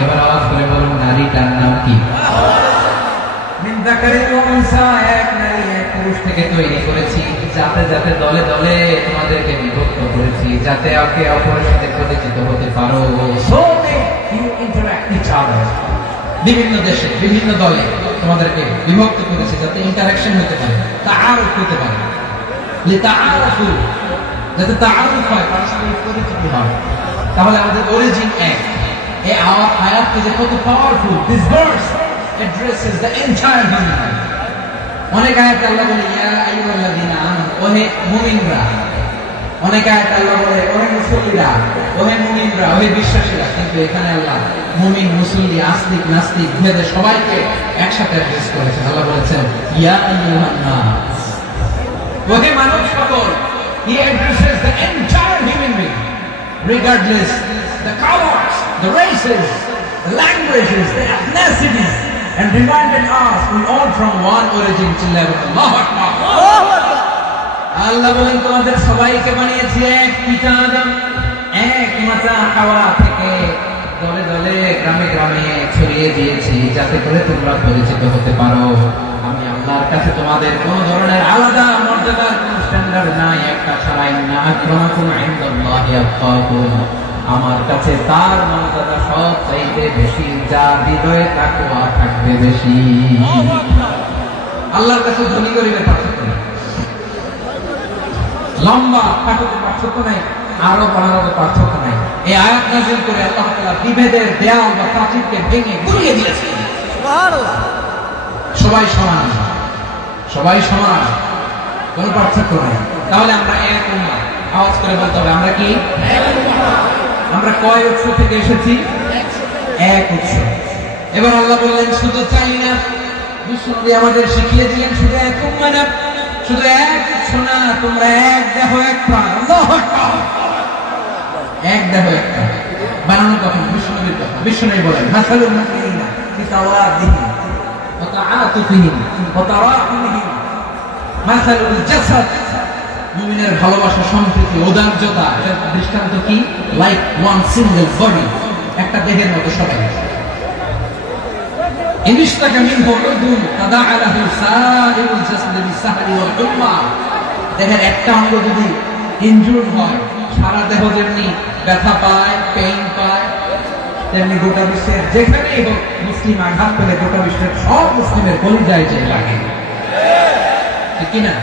এবার আওয়াজ করে বলুন নারীটার নাম কি? মিন যাকারিন ওয়া উনসা, এক নারী এক পুরুষ থেকে তৈরি করেছি। যাতে যাতে দলে দলে তোমাদেরকে বিভক্ত করেছি, যাতে একে অপরের সাথে পরিচিত হতে পারো। বিভিন্ন দেশে বিভিন্ন দলে তোমাদেরকে বিভক্ত করেছে যাতে ইন্টারঅ্যাকশন হতে পারে, তাআরুফ হতে পারে, লিতাআরফু, যাতে তাআরুফ হয়, পারস্পরিক পরিচিতি হয়। তাহলে আমাদের অরিজিন এক। এই আয়াতটি যে কত powerful, this verse addresses the entire human. অনেক আয়াতে আল্লাহ বলে ইয়া আইয়ুহাল্লাযীনা আমানু, ওহে মুমিনরা। অনেক আয়াতে আল্লাহ বলে ওহে মুসল্লিরা, ওহে মুমিনরা, ওহে বিশ্বাসীরা। কিন্তু এখানে আল্লাহ মুমিন, মুসল্লি, আস্তিক, নাস্তিক ভেদে সবাইকে একসাথে অ্যাড্রেস করেছেন। আল্লাহ বলেছেন ইয়া আইয়ুহান নাস, ওহে মানব সকল। He addresses the entire human being, regardless the colors, the races, the languages, the ethnicities, and reminded us we all from one origin. Allahu Akbar. আল্লাহ বলেন তোমাদের সবাইকে বানিয়েছি এক পিতা আদম, এক মাতা হাওয়া থেকে। দলে দলে গ্রামে গ্রামে ছড়িয়ে দিয়েছি যাতে করে তোমরা পরিচিত হতে পারো। আমি আল্লাহর কাছে তোমাদের কোন ধরনের আলাদা মর্যাদার কোন স্ট্যান্ডার্ড নাই, একটা ছাড়াই না। আক্রামাকুম ইনদাল্লাহি আতকাকুম, আমার কাছে তার মর্যাদা সব চাইতে বেশি, যার হৃদয়ে তাকওয়া থাকবে বেশি। আল্লাহর কাছে ধনী গরিবের পার্থক্য নেই, লম্বা খাটোতে পার্থক্য নাই, আরো বড় পার্থক্য নাই। এই আয়াত নাযিল করে আল্লাহ তাআলা বিভেদের দেয়াল বা প্রাচীরকে ভেঙে গুড়িয়ে দিয়েছেন। সুবহানাল্লাহ। সবাই সমান, সবাই সমান, কোনো পার্থক্য নাই। তাহলে আমরা এক উম্মাহ। আওয়াজ করে বলতে হবে আমরা কি? আমরা কয় উৎস থেকে এসেছি? এক উৎস। এবার আল্লাহ বললেন শুধু তাই না, বিশ্বনবী আমাদের শিখিয়ে দিলেন শুধু এক উম্মাহ না, শুধু এক উৎস না, তোমরা এক দেহ এক প্রাণ। আল্লাহু আকবার। এক দেহ এক প্রাণ বানানোর কথা বিশ্বনবীর কথা। বিশ্বনবী বলেন মাসালুল মুমিনিনা ফি তাওয়াদিহিম ওয়া তাআতুফিহিম ওয়া তারাহুমিহিম মাসালুল জাসাদ। মুমিনের ভালোবাসা, সম্প্রীতি, উদারতা, এর দৃষ্টান্ত কি? লাইক ওয়ান সিঙ্গেল বডি, একটা দেহের মতো সবাই। ইনশতাকা মিনহু উদুন তাদাআ লাহু সাইরুল জাসাদি বিসাহরি ওয়াল হুম্মা। দেহের একটা অঙ্গ যদি ইনজুরড হয়, সারা দেহ যেমনি ব্যথা পায়, পেইন পায়, তেমনি গোটা বিশ্বের যেখানেই হোক মুসলিম আঘাত পেলে গোটা বিশ্বের সব মুসলিমের কলিজায় যে লাগে, ঠিক কি না?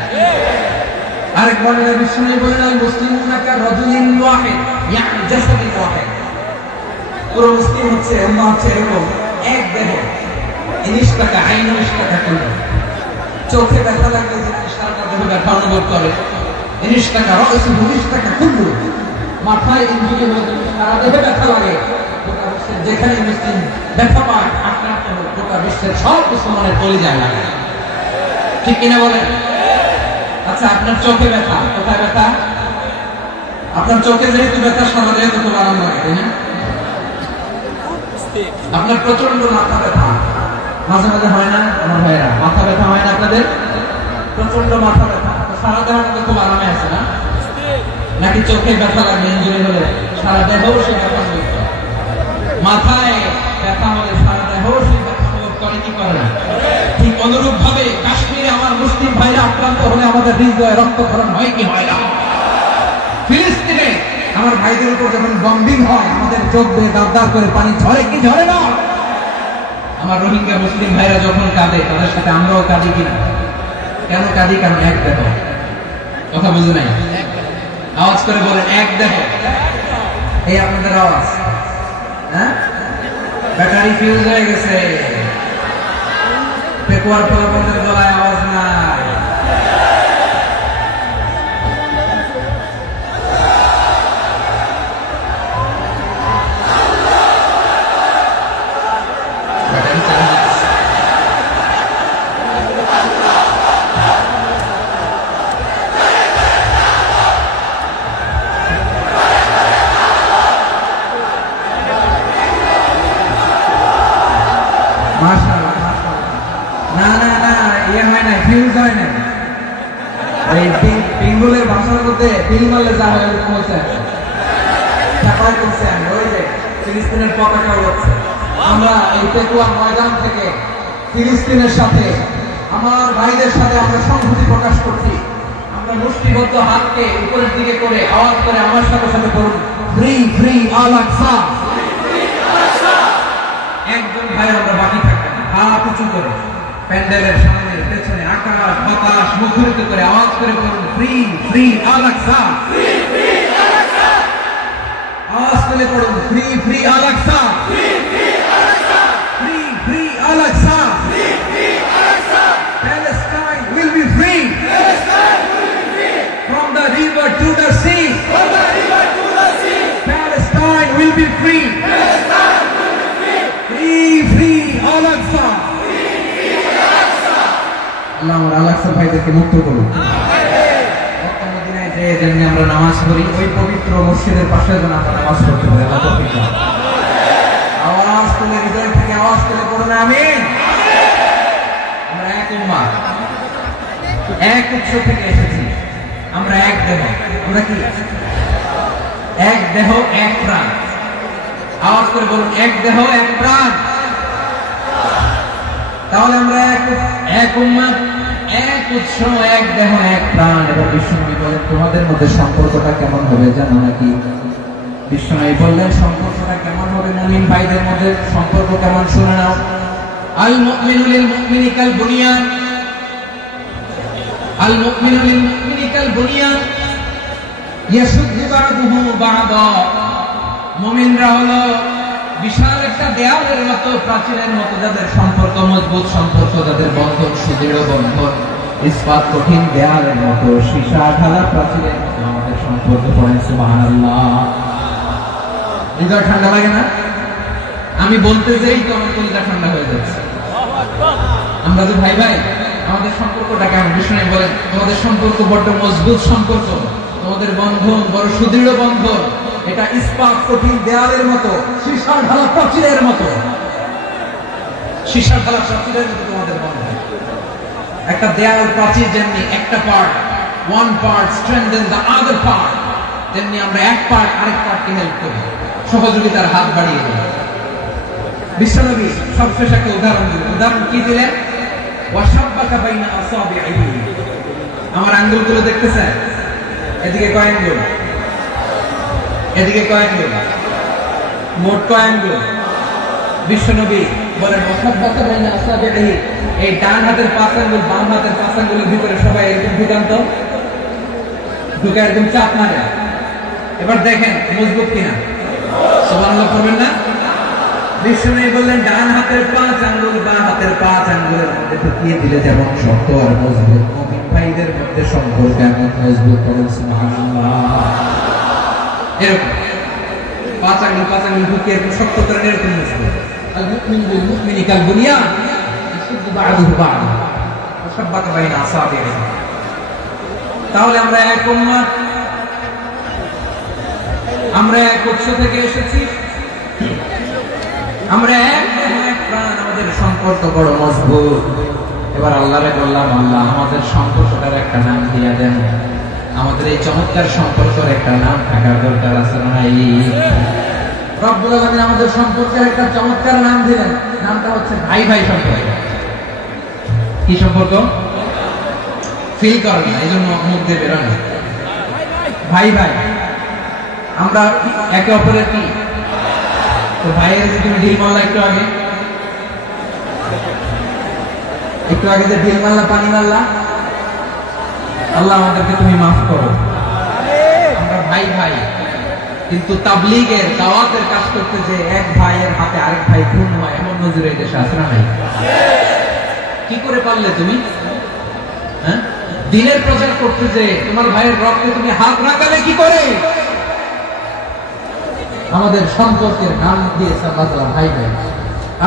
আরেক বর্ণনায় বিশ্বনবী বলেন আল মুসলিমুনা কা রাজুলিন ওয়াহিদ ইয়ানি জাসাদিন ওয়াহিদ। পুরো মুসলিম হচ্ছে, উম্মাহ হচ্ছে এরকম এক দেহ। ইনশতাকা আইনু ইশতাকা কুল্লু। চোখে ব্যথা লাগলে যে সারা দেহ ব্যথা অনুভব করে। ইনশতাকা রাসুহু ইশতাকা কুল্লু। মাথায় ইনজুরি হলে সারা দেহে ব্যথা লাগে। গোটা বিশ্বের যেখানে মুসলিম ব্যথা পায়, আক্রান্ত হয়, গোটা বিশ্বের সব মুসলমানের কলিজায় লাগে, ঠিক কিনা বলেন? আচ্ছা, আপনার চোখে ব্যথা, কোথায় ব্যথা? আপনার চোখে যেহেতু ব্যথা, সারা দেহে তো আরাম লাগে, তাই না? আপনার প্রচন্ড মাথা ব্যথা মাঝে মাঝে হয় না? আমার ভাইয়েরা, মাথা ব্যথা হয় না আপনাদের? প্রচন্ড মাথা ব্যথা, সারা দেহ তো খুব আরামে আছে না? নাকি চোখে ব্যথা লাগে ইনজুরি হলে সারা দেহ সে ব্যথা অনুভব করে? মাথায় ব্যথা হলে সারা দেহ সে ব্যথা অনুভব করে কি করে না? ঠিক অনুরূপ ভাবে কাশ্মীরে আমার মুসলিম ভাইরা আক্রান্ত হলে আমাদের হৃদয়ে রক্তক্ষরণ হয় কি হয় না? ফিলিস্তিনে আমার ভাইদের উপর যখন বম্বিং হয়, আমাদের চোখ দিয়ে দাঁড় করে পানি ঝরে কি ঝরে না? আমার রোহিঙ্গা মুসলিম ভাইরা যখন কাঁদে, তাদের সাথে আমরাও কাঁদি কিনা? কেন কাঁদি? কারণ এক দেহ। কথা বুঝে নাই? আওয়াজ করে বলেন এক দেহ। এই আপনাদের আওয়াজ, হ্যাঁ? ব্যাটারি ফিউজ হয়ে গেছে, পেকুয়ার পোলাপনের গলায় আওয়াজ নাই। পিঙ্গুলের ভাষার মধ্যে পিল মারলে যা হয় এরকম হয়েছে। ওই যে ফিলিস্তিনের পতাকা উড়াচ্ছে। আমরা এই পেকুয়া ময়দান থেকে ফিলিস্তিনের সাথে, আমার ভাইদের সাথে আমরা সংহতি প্রকাশ করছি। আমরা মুষ্টিবদ্ধ হাতকে উপরের দিকে করে আওয়াজ করে আমার সাথে সাথে বলুন ফ্রি ফ্রি আল আকসা। একজন ভাই আমরা বাকি থাকবেন, হাত উঁচু করে প্যান্ডেলের সামনে পেছনে আকাশ বাতাস মুখরিত করে আওয়াজ করে বলুন ফ্রি ফ্রি আল আকসা। আওয়াজ করে পড়ুন free free Al Aqsa, free free Al Aqsa. Palestine will be free from the river to the sea. Palestine will be free. Free free Al Aqsa. আল্লাহ আমার আল আকসা ভাইদেরকে মুক্ত করুন। মদিনায় যে যেমনি আমরা নামাজ পড়ি, ওই পবিত্র মসজিদের পাশে যেন আমরা নামাজ পড়তে পারি। আল্লাহ তৌফিক দান। আওয়াজ তুলে হৃদয় থেকে আওয়াজ তুলে পড়ুন আমিন। আমরা এক উম্মাহ, এক উৎস থেকে এসেছি, আমরা এক দেহ। আমরা কি? এক দেহ এক প্রাণ। আওয়াজ করে বলুন এক দেহ এক প্রাণ। তাহলে আমরা এক উম্মাহ, এক উৎস, এক দেহ এক প্রাণ। এবার বিশ্বনবী বলেন তোমাদের মধ্যে সম্পর্কটা কেমন হবে জানো নাকি? বিশ্বনবী বললেন সম্পর্কটা কেমন হবে? মুমিন ভাইদের মধ্যে সম্পর্ক কেমন শুনে নাও। আল মুমিনু লিল মুমিনি কাল বুনিয়ান, আল মুমিনু লিল মুমিনি কাল বুনিয়ান ইয়াশুদ্দু বা'দুহু বা'দা। মুমিনরা হলো বিশাল একটা দেয়ালের মতো, প্রাচীরের মতো, যাদের সম্পর্ক মজবুত, সম্পর্ক যাদের বন্ধন সুদৃঢ় বন্ধন, ইস্পাত কঠিন দেয়ালের মতো, সীসা ঢালা প্রাচীরের মতো আমাদের সম্পর্ক। পড়েন সুবহানাল্লাহ। হৃদয় ঠান্ডা লাগে না? আমি বলতে যেই তো আমার কলিজা ঠান্ডা হয়ে যাচ্ছে। আমরা যে ভাই ভাই, আমাদের সম্পর্কটা কেমন? বিষ্ণু বলেন তোমাদের সম্পর্ক বড্ড মজবুত সম্পর্ক, তোমাদের বন্ধন বড় সুদৃঢ় বন্ধন, এটা ইস্পাত কঠিন দেয়ালের মতো, সীসার ঢালা প্রাচীরের মতো, সীসার ঢালা প্রাচীরের মতো তোমাদের বন্ধন। একটা দেয়াল প্রাচীর যেমনি একটা part, one part strengthen the other part, তেমনি আমরা এক পার্ট আরেক পার্টকে হেল্প করি, সহযোগিতার হাত বাড়িয়ে দিই। বিশ্বনবী সবশেষ একটা উদাহরণ দিলেন। উদাহরণ কি দিলেন? ওয়াশাব্বাকা বাইনা আসাবিহি, আমার আঙ্গুলগুলো দেখতেছেন, এদিকে কয় আঙ্গুল, এদিকে কয় আঙ্গুল, মোট কয় আঙ্গুল? বিশ্বনবী বলেন ওয়াশাব্বাকা বাইনা আসাবিহি, এই ডান হাতের 5 আঙ্গুল বাম হাতের 5 আঙ্গুলের ভিতরে সবাই এরকম ঢুকান্ত, ঢুকে একদম চাপ মারে। এবার দেখেন মজবুত কিনা, সুবহানাল্লাহ করবেন না? বিষ্ণু বললেন ডান হাতের 5 আঙ্গুল বাম হাতের 5 আঙ্গুলের মধ্যে ঢুকিয়ে দিলে যেমন শক্ত আর মজবুত, মুমিন ভাইদের মধ্যে সম্পর্ক এমন মজবুত করেন সুবহানাল্লাহ। এরকম 5 আঙ্গুল ঢুকিয়ে এরকম শক্ত করেন, এরকম মজবুত। আল মুমিনু বিল মুমিনি কাল বুনিয়ান ইয়াশুদ্দু বা'দুহু বা'দা ওয়া শাব্বাকা বাইনা আসাবিহি। তাহলে আমরা এক উম্মাহ, আমরা এক উৎস থেকে এসেছি, আমরা এক প্রাণ, আমাদের সম্পর্ক বড় মজবুত। এবার আল্লাহরে বললাম, আল্লাহ আমাদের সম্পর্কটার একটা নাম দিয়া দেন, আমাদের এই চমৎকার সম্পর্কের একটা নাম থাকার দরকার আছে নাই? রব্বুল আলামিন আমাদের সম্পর্কের একটা চমৎকার নাম দিলেন, নামটা হচ্ছে ভাই ভাই সম্পর্ক। কি সম্পর্ক? ফিল করেন না, এই জন্য মুখ দিয়ে বেরোন। ভাই ভাই, আমরা একে অপরের কি? তো ভাইয়ের যে তুমি ঢিল মারলা একটু আগে যে ঢিল মারলা, পানি মারলা, আল্লাহ আমাদেরকে তুমি মাফ করো। আমরা ভাই ভাই, কিন্তু তাবলীগের দাওয়াতের কাজ করতে যে এক ভাইয়ের হাতে আরেক ভাই খুন হয়, এমন নজির এই দেশে আছে না নাই? কি করে পারলে তুমি? হ্যাঁ, দিনের প্রচার করতে যে তোমার ভাইয়ের রক্তে তুমি হাত রাখালে কি করে? আমাদের সম্পর্কের নাম দিয়েছে আল্লাহ ভাই ভাই।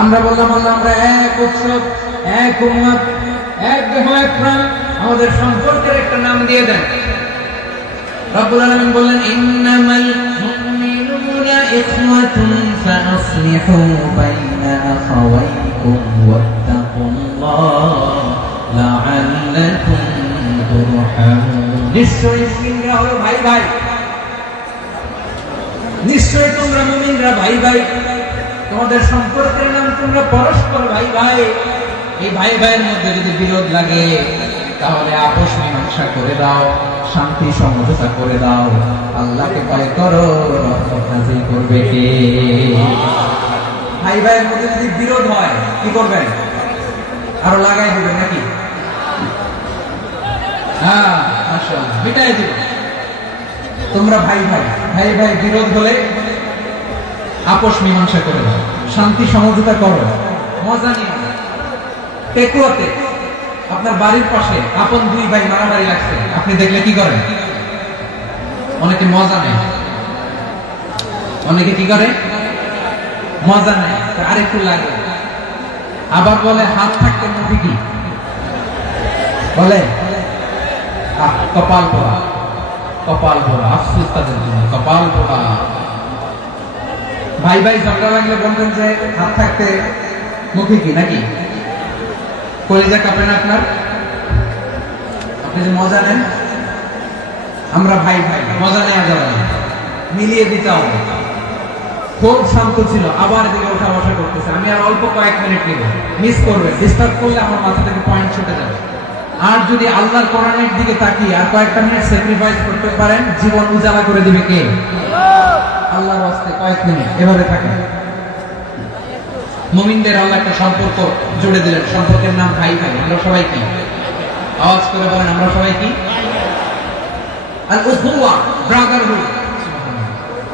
আমরা বললাম আল্লাহ আমরা এক উৎসব, এক উম্মত, এক দেহ এক প্রাণ, আমাদের সম্পর্কের একটা নাম দিয়ে দেন। রব্বুল আলামিন বললেন ইন্নামাল মুমিনুনা ইখওয়াতুন ফাসলিহু বাইনা আখাওয়াইকুম ওয়াত্তাকুল্লাহ লাআল্লাকুম তুরহামুন। নিশ্চয়ই মুমিনরা হলো ভাই ভাই, নিশ্চয় তোমরা মুমিনরা ভাই ভাই, তোমাদের সম্পর্কের নাম তোমরা পরস্পর ভাই ভাই। এই ভাই ভাইয়ের মধ্যে যদি বিরোধ লাগে তাহলে আপোষ মীমাংসা করে দাও, শান্তি সমঝোতা করে দাও। আল্লাহকে ভয় করো, রহমত নাযিল করবে কে? ভাই ভাইয়ের মধ্যে যদি বিরোধ হয় কি করবেন? আরো লাগাই দিবেন নাকি? হ্যাঁ, মাশাআল্লাহ, মিটাই দিবেন। তোমরা ভাই ভাই, ভাই ভাই বিরোধ হলে আপোষ মীমাংসা করে দাও, শান্তি সমঝোতা করো, মজা নিও। পেকুয়াতে আপনার বাড়ির পাশে আপন 2 ভাই মারামারি লাগছে, আপনি দেখলে কি করেন? অনেকে মজা নেয়, অনেকে কি করে? মজা নেয়, আরেকটু লাগে। আবার বলে হাত থাকতে মুখে কি বলে? কপাল পোড়া, কপাল পোড়া, আফসোস তাদের জন্য, কপাল পোড়া। ভাই ভাই ঝগড়া লাগলে বলবেন যে হাত থাকতে মুখে কি, নাকি? কলিজা কাঁপে না আপনার? আপনি যে মজা নেন, আমরা ভাই ভাই, মজা নেওয়া যাবে না, মিলিয়ে দিতে হবে। খুব শান্ত ছিল, আবার এদিকে ওঠা বসা করতেছে। আমি আর অল্প কয়েক মিনিট নিব, মিস করবে, ডিস্টার্ব করলে আমার মাথা থেকে পয়েন্ট ছুটে যাবে। আর যদি আল্লাহর কোরআনের দিকে তাকিয়ে আর কয়েকটা মিনিট স্যাক্রিফাইস করতে পারেন, জীবন উজালা করে দিবে কে? আল্লাহর ওয়াস্তে কয়েক মিনিট এভাবে থাকেন। মুমিনদের আল্লাহ একটা সম্পর্ক জুড়ে দিলেন, সম্পর্কের নাম ভাই ভাই। আমরা সবাই কি? আওয়াজ করে বলেন, আমরা সবাই কি? আল উখওয়া, ব্রাদারহুড।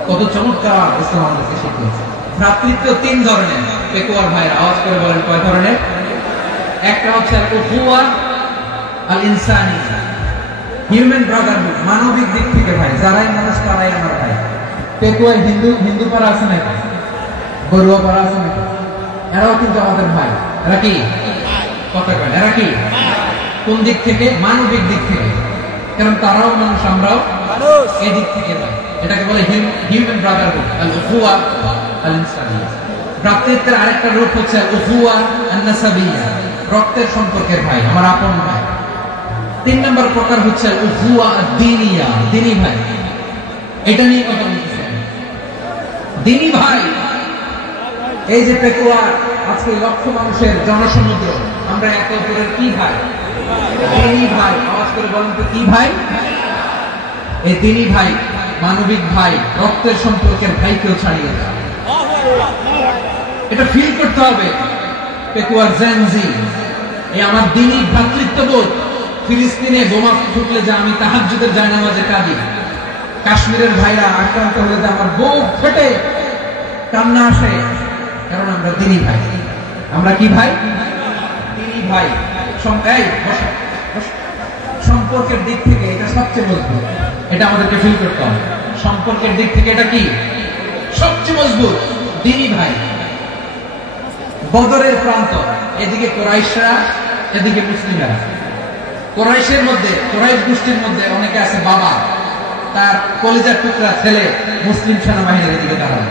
কত চমৎকার ইসলাম আমাদেরকে শিখিয়েছে। ভ্রাতৃত্ব 3 ধরনের। পেকুয়ার ভাইরা আওয়াজ করে বলেন কয় ধরনের? একটা হচ্ছে আল উখওয়া আল ইনসানি, হিউম্যান ব্রাদারহুড, মানবিক দিক থেকে ভাই, যারাই মানুষ তারাই আমার ভাই। পেকুয়ায় হিন্দু পাড়া আছে নাকি? বড়ুয়া পাড়া আছে নাকি? এরাও কিন্তু আমাদের ভাই। এরা কি কথা কয়? এরা কি কোন দিক থেকে? মানবিক দিক থেকে। কারণ তারাও মানুষ, আমরাও এই দিক থেকে ভাই। এটাকে বলে হিউম্যান ব্রাদারহুড, আল উখুয়া আল ইনসানিয়া। ভ্রাতৃত্বের আরেকটা রূপ হচ্ছে আল উখুয়া আন নাসাবিয়া, রক্তের সম্পর্কের ভাই, আমার আপন ভাই। 3 নম্বর প্রকার হচ্ছে আল উখুয়া আদ-দীনিয়া, দ্বীনি ভাই। এটা নিয়ে কথা বলতেছি। দ্বীনি ভাই, এই যে পেকুয়া, আজকে লক্ষ মানুষের জনসমুদ্র, আমরা একে অপরের কি ভাই? দ্বীনি ভাই। আওয়াজ করে বলেন তো কি ভাই? এই দ্বীনি ভাই, মানবিক ভাই, রক্তের সম্পর্কের ভাইকেও ছাড়িয়ে যায়। এটা ফিল করতে হবে। পেকুয়ার জেনজি, এই আমার দ্বীনি ভ্রাতৃত্ববোধ। ফিলিস্তিনে বোমা ফুটলে যে আমি তাহাজ্জুদের জায়নামাজে কাঁদি, কাশ্মীরের ভাইরা আক্রান্ত হলে যে আমার বুক ফেটে কান্না আসে, কারণ আমরা দ্বীনি ভাই। আমরা কি ভাই? দ্বীনি ভাই। সম্পর্কের দিক থেকে এটা সবচেয়ে মজবুত। এটা আমাদেরকে ফিল করতে হবে। সম্পর্কের দিক থেকে এটা কি সবচেয়ে মজবুত? দ্বীনি ভাই। বদরের প্রান্ত, এদিকে কুরাইশরা, এদিকে মুসলিমরা। কুরাইশের মধ্যে, কুরাইশ গোষ্ঠীর মধ্যে অনেকে আছে বাবা, তার কলিজার টুকরা ছেলে মুসলিম সেনাবাহিনীর এদিকে দাঁড়ানো।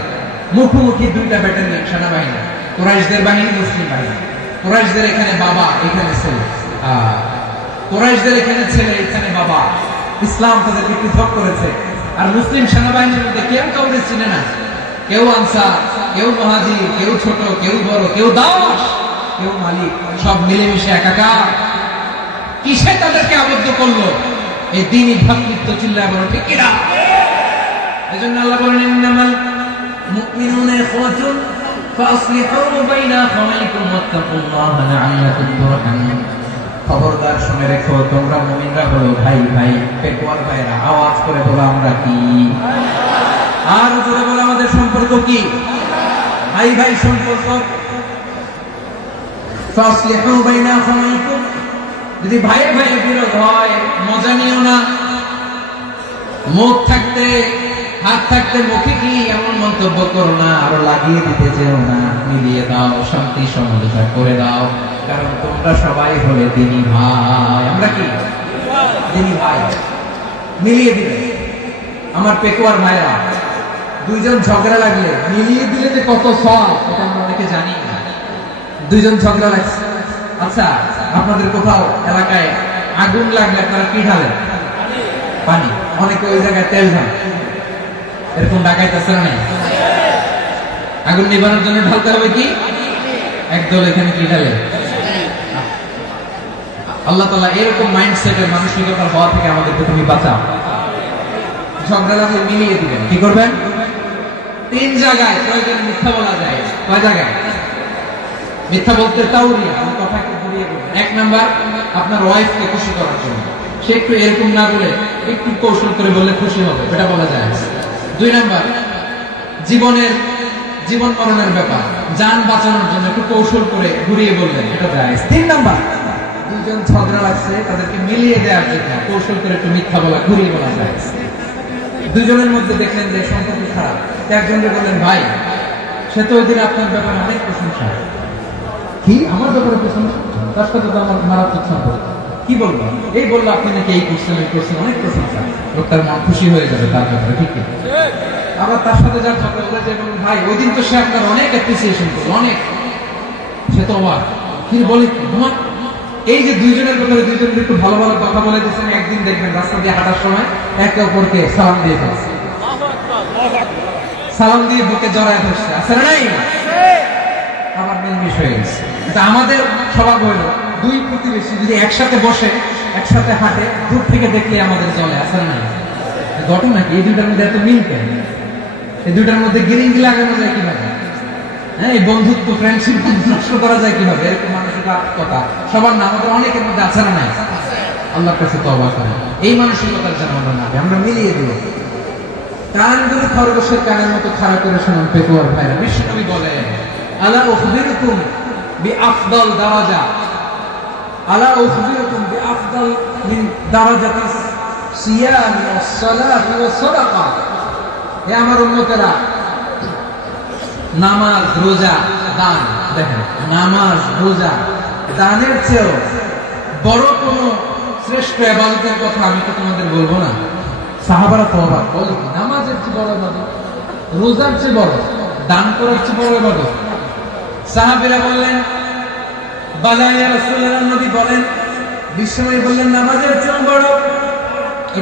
মুখোমুখি দুইটা ব্যাটালিয়ন সেনাবাহিনী, কুরাইশদের বাহিনী, মুসলিম বাহিনী। কুরাইশদের এখানে বাবা, এখানে ছেলে। কুরাইশদের এখানে ছেলে, এখানে বাবা। ইসলাম তাদেরকে পৃথক করেছে। আর মুসলিম সেনাবাহিনীর মধ্যে কেউ কাউকে চিনে না। কেউ আনসার, কেউ মুহাজির, কেউ ছোট, কেউ বড়, কেউ দাস, কেউ মালিক, সব মিলেমিশে একাকার। কিসে তাদেরকে আবদ্ধ করলো? এই দ্বীনি ভ্রাতৃত্ব। চিল্লায় বলো ঠিক কিনা? এজন্য আল্লাহ বলেন, ইন্নামাল মুমিনুনা ইখওয়াতুন ফাসলিহু বাইনা আখাওয়াইকুম ওয়াত্তাকুল্লাহা লাআল্লাকুম তুরহামুন। খবরদার শুনে রেখো, তোমরা মুমিনরা হলো ভাই ভাই। পেকুয়ার ভাইরা, আওয়াজ করে বলো আমরা কি? আর জোরে বলো আমাদের সম্পর্ক কি? ভাই ভাই সম্পর্ক। ফাসলিহু বাইনা আখাওয়াইকুম, যদি ভাইয়ে ভাইয়ে বিরোধ হয় মজা নিও না। মুখ থাকতে, হাত থাকতে মুখে কি এমন মন্তব্য করো না, আরো লাগিয়ে দিতে যেও না। মিলিয়ে দাও, শান্তি সমঝোতা করে দাও, কারণ তোমরা সবাই হলে দ্বীনি ভাই। আমরা কি দ্বীনি ভাই? মিলিয়ে দিলে আমার পেকুয়ার ভাইরা, দুইজন ঝগড়া লাগলে মিলিয়ে দিলে যে কত সওয়াব, এটা আমরা অনেকে জানি না। দুইজন ঝগড়া লাগছে, আচ্ছা আপনাদের কোথাও এলাকায় আগুন লাগলে আপনারা কি ঢালেন? পানি। অনেকে ওই জায়গায় তেল ঢালে। এরকম ডাকাইতেছে না? আগুন নিবানোর জন্য ঢালতে হবে কি? একদল এখানে কি ঢালে? আল্লাহ তাআলা এরকম মাইন্ডসেটের মানসিকতা হওয়া থেকে আমাদেরকে তুমি বাঁচাও। ঝগড়া লাগলে মিলিয়ে দিবেন। কি করবেন? 3 জায়গায় প্রয়োজন মিথ্যা বলা যায়। কয় জায়গায় মিথ্যা বলতে? তাওরিয়া, আমি কথাকে ঘুরিয়ে বলবো। 1 নাম্বার, আপনার ওয়াইফকে খুশি করার জন্য। সে একটু এরকম না বলে একটু কৌশল করে বললে খুশি হবে, এটা বলা যায়। 2 নাম্বার, জীবন মরণের ব্যাপার, জান বাঁচানোর জন্য একটু কৌশল করে ঘুরিয়ে বললেন, এটা যায়। 3 নাম্বার, দুজন ঝগড়া লাগছে, তাদেরকে মিলিয়ে দেওয়ার জন্য কৌশল করে একটু মিথ্যা বলা, ঘুরিয়ে বলা যায়। দুজনের মধ্যে দেখলেন যে সম্পর্ক খারাপ, একজনকে বললেন ভাই, সে তো ওই দিন আপনার ব্যাপারে অনেক প্রশংসা। কি আমার ব্যাপারে প্রশংসা? তার সাথে তো আমার মারাত্মক সম্পর্ক। কি বলবো? এই বললো আপনি নাকি এই করছেন, এই করছেন, অনেক প্রশংসা। লোকটার মন খুশি হয়ে যাবে তার ব্যাপারে, ঠিক না? আবার তার সাথে যার ঝগড়া বলে যে ভাই ওই দিন তো সে আপনার অনেক অ্যাপ্রিসিয়েশন করলো, অনেক। সে তো অবাক, কি বলে তোমার? এই যে দুইজনের ব্যাপারে দুইজনের একটু ভালো ভালো কথা বলে দিচ্ছেন, একদিন দেখবেন রাস্তা দিয়ে হাঁটার সময় একে অপরকে সালাম দিয়ে ফেলছে, সালাম দিয়ে বুকে জড়ায় ধরছে, আছে না নাই? আবার মিলমিশ হয়ে গেছে। আমাদের স্বভাব হইলো দুই প্রতিবেশী যদি একসাথে বসে, একসাথে হাঁটে, দূর থেকে দেখলে আমাদের চলে, আছে না নাই? ঘটনা কি? এই দুইটার মধ্যে এত মিল কেন? এই দুইটার মধ্যে গিরিঙ্গি লাগানো যায় কিভাবে? হ্যাঁ, এই বন্ধুত্ব, ফ্রেন্ডশিপ নষ্ট করা যায় কিভাবে? এরকম মানসিকতা সবার না, আমাদের অনেকের মধ্যে আছে না নাই? আল্লাহর কাছে তওবা করি, এই মানসিকতার যেন আমরা না, আমরা মিলিয়ে দেব। কানগুলো খরগোশের কানের মতো খাড়া করে শুনুন পেকুয়ার ভাইরা। বিশ্বনবী বলেন, আলা উখবিরুকুম বিআফদাল দারাজা, আলা উখবিরুকুম বিআফদাল মিন দারাজাতিস সিয়াম ওয়াস সালাত ওয়াস সাদাকা। হে আমার উম্মতেরা, নামাজ, রোজা, দান। দেখেন, নামাজ, রোজা, দানের চেয়েও বড় কোন শ্রেষ্ঠ ইবাদতের কথা আমি তো তোমাদের বলবো না। সাহাবারা তো অবাক, বলে কি নামাজের চেয়ে বড় ইবাদত, রোজার চেয়ে বড়, দান করার চেয়ে বড় ইবাদত? সাহাবীরা বললেন বালা ইয়া রাসূলুল্লাহ, নবী বলেন, বিশ্বনবী বললেন নামাজের চেয়েও বড়,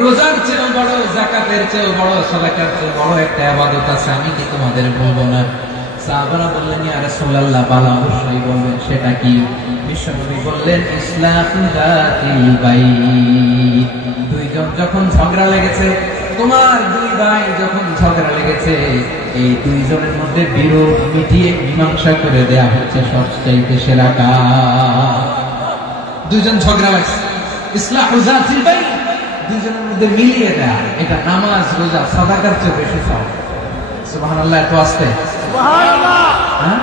রোজার চেয়েও বড়, যাকাতের চেয়েও বড়, সাদাকার চেয়েও বড় একটা ইবাদত আছে, আমি কি তোমাদের বলবো না? সাহাবারা বললেন ইয়া রাসূলুল্লাহ, বালা, অবশ্যই বলবেন, সেটা কি? বিশ্বনবী বললেন ইসলাহু যাতিল বাইত। দুইজন যখন ঝগড়া লেগেছে, তোমার দুই ভাই যখন ঝগড়া লেগেছে, এই দুইজনের মধ্যে বিরোধ মিটিয়ে মীমাংসা করে দেয়া হচ্ছে সবচেয়ে সেরা কাজ। দুইজন ঝগড়া লাগছে, ইসলাহু যাতিল বাইত, দুইজনের মধ্যে মিলিয়ে দেয়া, এটা নামাজ, রোজা, সাদাকার চেয়ে বেশি সওয়াব। সুবহানাল্লাহ, এত আসতে সুবহানাল্লাহ। হ্যাঁ,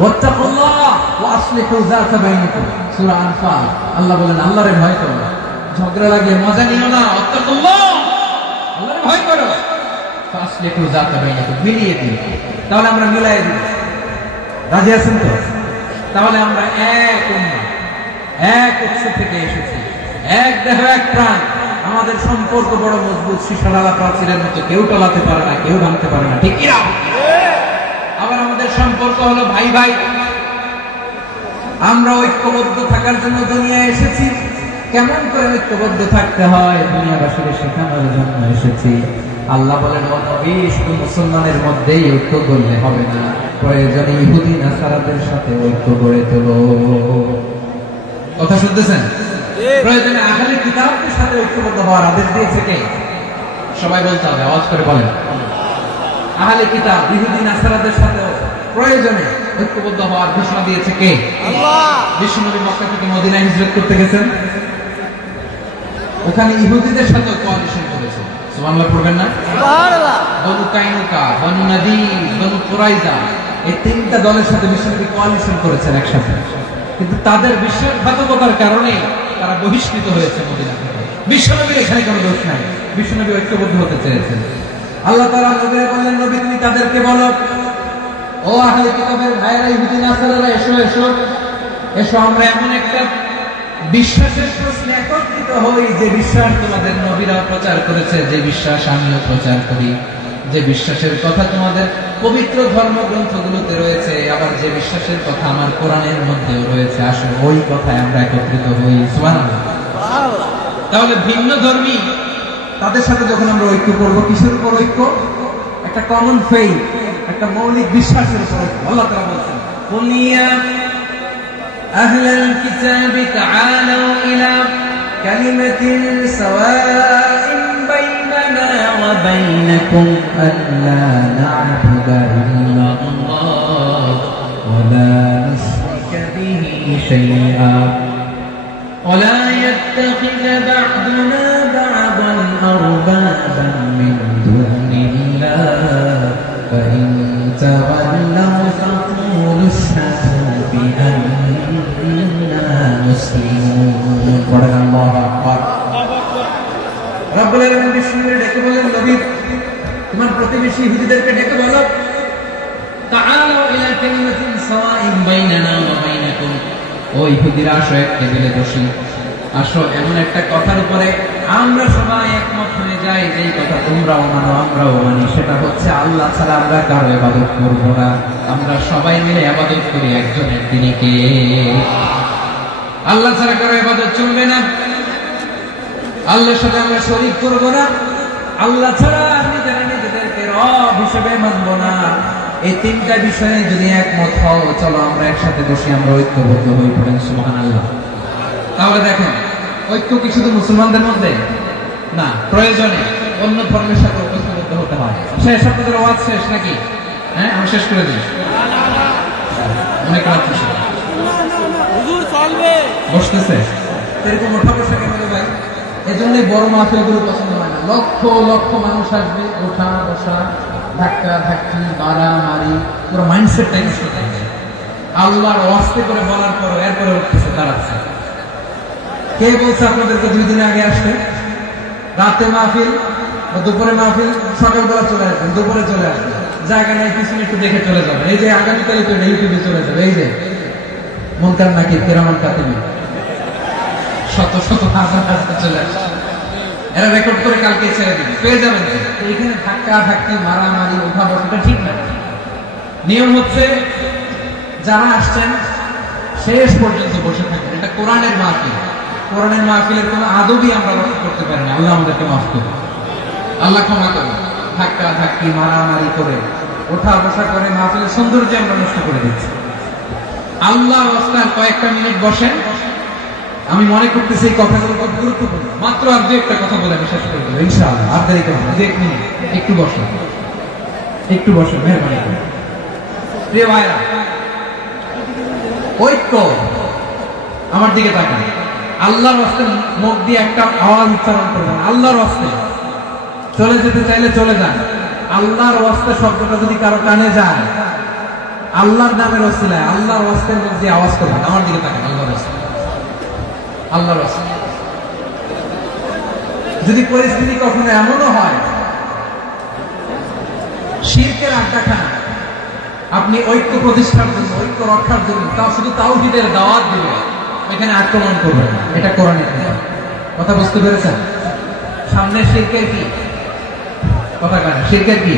ওয়াত্তাকুল্লাহ ওয়া আসলিহু যাতা বাইনাকুম, সূরা আনফাল। আল্লাহ বলেন আল্লাহরে ভয় করো, ঝগড়া লাগলে মজা নিও না, ওয়াত্তাকুল্লাহ, আল্লাহরে ভয় করো, আসলিহু যাতা বাইনাকুম, মিলিয়ে দিও। তাহলে আমরা মিলাই দিই, রাজি আছেন তো? তাহলে আমরা এক উম্মাহ, এক উৎস থেকে এসেছি, এক দেহ এক প্রাণ, আমাদের সম্পর্ক বড় মজবুত, শিশারালা প্রাচীরের মতো, কেউ টলাতে পারে না, কেউ ভাঙতে পারে না, ঠিক কি না? আবার আমাদের সম্পর্ক হলো ভাই ভাই, আমরা ঐক্যবদ্ধ থাকার জন্য দুনিয়ায় এসেছি। কেমন করে ঐক্যবদ্ধ থাকতে হয় দুনিয়াবাসীকে শেখানোর জন্য এসেছি। আল্লাহ বলেন ও নবী, শুধু মুসলমানের মধ্যেই ঐক্য করলে হবে না, প্রয়োজনে ইহুদি নাসারাদের সাথে ঐক্য গড়ে তোলো। কথা শুনতেছেন? প্রয়োজনে আহলে কিতাবদের সাথে ঐক্যবদ্ধ হওয়ার আদেশ দিয়েছে কে? সবাই বলতে হবে, আওয়াজ করে বলেন। আহলে কিতাব, ইহুদি নাসারাদের সাথে প্রয়োজনে ঐক্যবদ্ধ হওয়ার ঘোষণা দিয়েছে কে? আল্লাহ। বিশ্বনবী মক্কা থেকে মদিনায় হিজরত করতে গেছেন, ওখানে ইহুদিদের সাথে কোয়ালিশন করেছে। সুবহানাল্লাহ পড়বেন না? সুবহানাল্লাহ। বনু কাইনুকা, বনু নাদির, বনু কুরাইজা, এই তিনটা দলের সাথে বিশ্বনবী কোয়ালিশন করেছেন একসাথে, কিন্তু তাদের বিশ্বাসঘাতকতার কারণে তারা বহিষ্কৃত হয়েছে মদিনা থেকে। বিশ্বনবীর এখানে কোনো দোষ নাই, বিশ্বনবী ঐক্যবদ্ধ হতে চেয়েছেন। আল্লাহ তাআলা নবীকে বললেন, নবী তুমি তাদেরকে বলো, ও আহলে কিতাবের ভাইরা, ইহুদি নাসারারা, এসো এসো এসো, আমরা এমন একটা বিশ্বাসের প্রশ্নে একত্রিত হই, যে বিশ্বাস তোমাদের নবীরা প্রচার করেছে, যে বিশ্বাস আমিও প্রচার করি, যে বিশ্বাসের কথা তোমাদের পবিত্র ধর্মগ্রন্থগুলোতে রয়েছে, আবার যে বিশ্বাসের কথা আমার কোরআনের মধ্যেও রয়েছে, আসলে ওই কথায় আমরা একত্রিত হই। সুবহানাল্লাহ। তাহলে ভিন্ন ধর্মী তাদের সাথে যখন আমরা ঐক্য করবো, কিসের উপর ঐক্য? একটা কমন ফেইথ, একটা মৌলিক বিশ্বাসের উপর ঐক্য। আল্লাহ তাআলা বলছেন, কুল ইয়া আহলাল কিতাবি তাআলু ইলা কালিমাতিন সাওয়াইন বাইনানা ওয়া বাইনাকুম আল্লা না'বুদা ইল্লাল্লাহ ওয়া লা নুশরিকা বিহি শাইআ ওয়া লা ইয়াত্তাখিযা বা'দুনা বা'দান আরবাবান মিন দুনিল্লাহ فإن تولوا فقولوا اشهدوا بأننا مسلمون। الله أكبر। রব্বুল আলামিন বিশ্বনবীকে ডেকে বলেন, নবী তোমার প্রতিবেশী ইহুদিদেরকে ডেকে বলো, তাআলু ইলা কালিমাতিন সাওয়াইন বাইনানা ওয়া বাইনাকুম, ও ইহুদিরা আসো, এক টেবিলে বসি, আসো এমন একটা কথার উপরে আমরা সবাই একমত হয়ে যাই, যেই কথা তোমরাও মানো আমরাও মানি, সেটা হচ্ছে আল্লাহ ছাড়া আমরা কারো ইবাদত করব না, আমরা সবাই মিলে ইবাদত করি একজনের, তিনি কে? আল্লাহ ছাড়া কারো ইবাদত চলবে না, আল্লাহর সাথে আমরা শরীক করব না, আল্লাহ ছাড়া নিজেরা নিজেদেরকে রব হিসেবে মানব না। এই তিনটা বিষয়ে যদি একমত হও, চলো আমরা একসাথে বসে আমরা ঐক্যবদ্ধ হয়ে পড়েন। সুবহানাল্লাহ। তাহলে দেখেন, ঐক্য কি শুধু মুসলমানদের মধ্যে না, প্রয়োজনে অন্য ধর্মের সাথে ঐক্যবদ্ধ হতে হয়। শেষ, আপনাদের ওয়াজ শেষ নাকি? হ্যাঁ, আমি শেষ করে দিই। অনেক রাত হুজুর চলবে, বসতেছে এরকম ওঠা বসা কেন ভাই? এজন্যই বড় মাহফিলগুলো পছন্দ হয় না। লক্ষ লক্ষ মানুষ আসবে, ওঠা বসা, ধাক্কা ধাক্কি, মারামারি, পুরো মাইন্ডসেটটাই নষ্ট হয়ে যায়। আল্লাহর ওয়াস্তে করে বলার পর এরপরে উঠতেছে, দাঁড়াচ্ছে। কে বলছে আপনাদেরকে 2 দিন আগে আসতে? রাতে মাহফিল বা দুপুরে মাহফিল, সকালবেলা চলে আসবেন, দুপুরে চলে আসবেন, জায়গা নাই, পিছনে একটু দেখে চলে যাবে। এই যে আগামীকালই তো ইউটিউবে চলে যাবে, এই যে মুনকার নাকির কিরামান কাতিবিন শত শত হাজার হাজার চলে আসছে, এরা রেকর্ড করে কালকে ছেড়ে দিবে, পেয়ে যাবেন। এইখানে ধাক্কা ধাক্কি মারামারি ওঠা বসাটা ঠিক না। নিয়ম হচ্ছে যারা আসছেন শেষ পর্যন্ত বসে থাকেন। এটা কোরআনের মাহফিল, কোরআনের মাহফিলের কোনো আদবই আমরা রক্ষা করতে পারি না। আল্লাহ আমাদেরকে মাফ করুন, আল্লাহ ক্ষমা করুন। ধাক্কা ধাক্কি মারামারি করে ওঠা বসা করে মাহফিলের সৌন্দর্য আমরা নষ্ট করে দিচ্ছি। আল্লাহর রাস্তায় কয়েকটা মিনিট বসেন। আমি মনে করতেছি এই কথাগুলো খুব গুরুত্বপূর্ণ। মাত্র আর দু একটা কথা বলে আমি শেষ করে দেবো ইনশাআল্লাহ। আর দেরি করবো না, 1 মিনিট একটু বসেন, একটু বসেন, মেহরবানি করে। প্রিয় ভাইরা, ঐক্য, আমার দিকে তাকান। আল্লাহর রাস্তায় মুখ দিয়ে একটা আওয়াজ উচ্চারণ করবেন, আল্লাহর রাস্তায়। চলে যেতে চাইলে চলে যান। আল্লাহর রাস্তায় শব্দটা যদি কারো কানে যায়, আল্লাহর নামের ওসিলায় আল্লাহর রাস্তায় মুখ দিয়ে আওয়াজ করবেন। আমার দিকে তাকান, আল্লাহর রাস্তায়, আল্লাহর রাস্তায়। যদি পরিস্থিতি কখনো এমনও হয় শিরকের আড্ডাখানা, আপনি ঐক্য প্রতিষ্ঠার জন্য, ঐক্য রক্ষার জন্য তাও শুধু তাওহীদের দাওয়াত দিবেন, এখানে আক্রমণ করবেন না। এটা কোরআনের নিয়ম। কথা বুঝতে পেরেছেন? সামনে শিরকের কি কথা কানে, শিরকের কি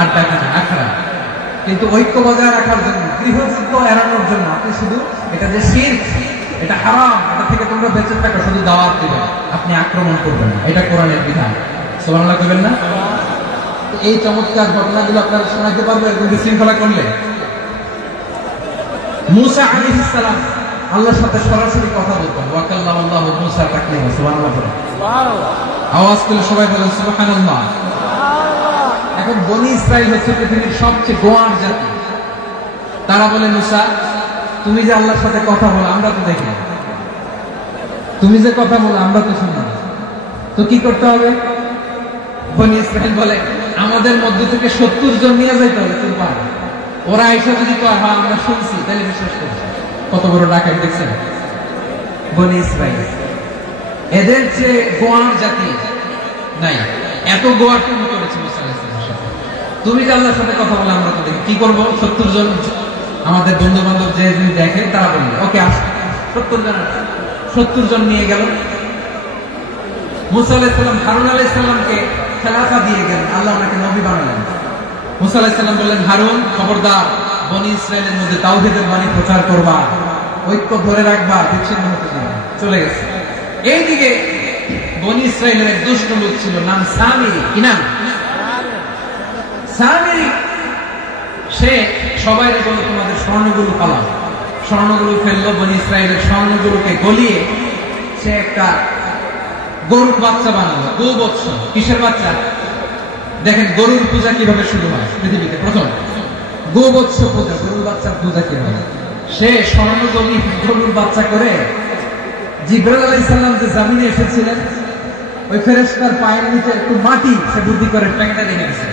আড্ডাখানা, আখড়া। কিন্তু ঐক্য বজায় রাখার জন্য, গৃহযুদ্ধ এড়ানোর জন্য আপনি শুধু এটা যে শিরক, এটা হারাম, এটা থেকে তোমরা বেঁচে থাকো, শুধু দাওয়াত দিবেন, আপনি আক্রমণ করবেন না। এটা কোরআনের বিধান। সুবহানাল্লাহ কইবেন না? এই চমৎকার ঘটনাগুলো আপনারা শোনাতে পারবো এরকম বিশৃঙ্খলা করলে। মুসা আলাইহিস সালাম আল্লাহর সাথে সরাসরি কথা বলতেন। ওয়াকাল্লামাল্লাহু মুসা তাকলিমা। সুবহানাল্লাহ বলেন, আওয়াজ করে সবাই বলেন সুবহানাল্লাহ। এখন বনি ইসরাইল হচ্ছে পৃথিবীর সবচেয়ে গোয়ার জাতি। তারা বলে, মুসা তুমি যে আল্লাহর সাথে কথা বলো আমরা তো দেখি, তুমি যে কথা বলো আমরা তো শুনি, তো কি করতে হবে? বনি ইসরাইল বলে, আমাদের মধ্য থেকে 70 জন নিয়ে যাইতে হবে। তুমি পারো? ওরা এসে যদি কয় হ্যাঁ আমরা শুনছি, তাহলে বিশ্বাস করছি। কত বড় ডাকাত দেখছেন বনি ইসরাইল। এদের চেয়ে গোয়ার জাতি নাই। এত গোয়ার তুমি করেছে মুসা আলাইহিস সালাম। তুমি যে আল্লাহর সাথে কথা বলে আমরা তো দেখি, কি করবো? 70 জন আমাদের বন্ধু বান্ধব যে দেখে তারা বলবে ওকে আস। 70 জন নিয়ে গেল। মুসা আলাইহিস সালাম হারুন আলাইহিস সালামকে খেলাফা দিয়ে গেলেন, আল্লাহ ওনাকে নবী বানালেন। মুসা আলাইহিস সালাম বললেন, হারুন খবরদার, বনি ইসরাইলের মধ্যে তাওহীদের বাণী প্রচার করবা, ঐক্য ধরে রাখবা, বিচ্ছিন্ন হতে দিবা। চলে গেছে। এইদিকে বনি ইসরাইলের এক দুষ্ট লোক ছিল, নাম সামিরি। কি নাম? সামিরি। সে সবাই বলল তোমাদের স্বর্ণগুলো পালাও। স্বর্ণগুলো ফেললো, বনি ইসরাইলের স্বর্ণগুলোকে গলিয়ে সে একটা গরুর বাচ্চা বানালো। গোবৎস। কিসের বাচ্চা? দেখেন গরুর পূজা কিভাবে শুরু হয় পৃথিবীতে প্রথম। গোবৎস পূজা, গরুর বাচ্চার পূজা কিভাবে। সে স্বর্ণ গরুর বাচ্চা করে জিবরাইল আলাইহিস সালাম যে জমিনে এসেছিলেন, ওই ফেরেশতার পায়ের নিচে একটু মাটি সে বুদ্ধি করে প্যাকেটে রেখে দিয়েছে।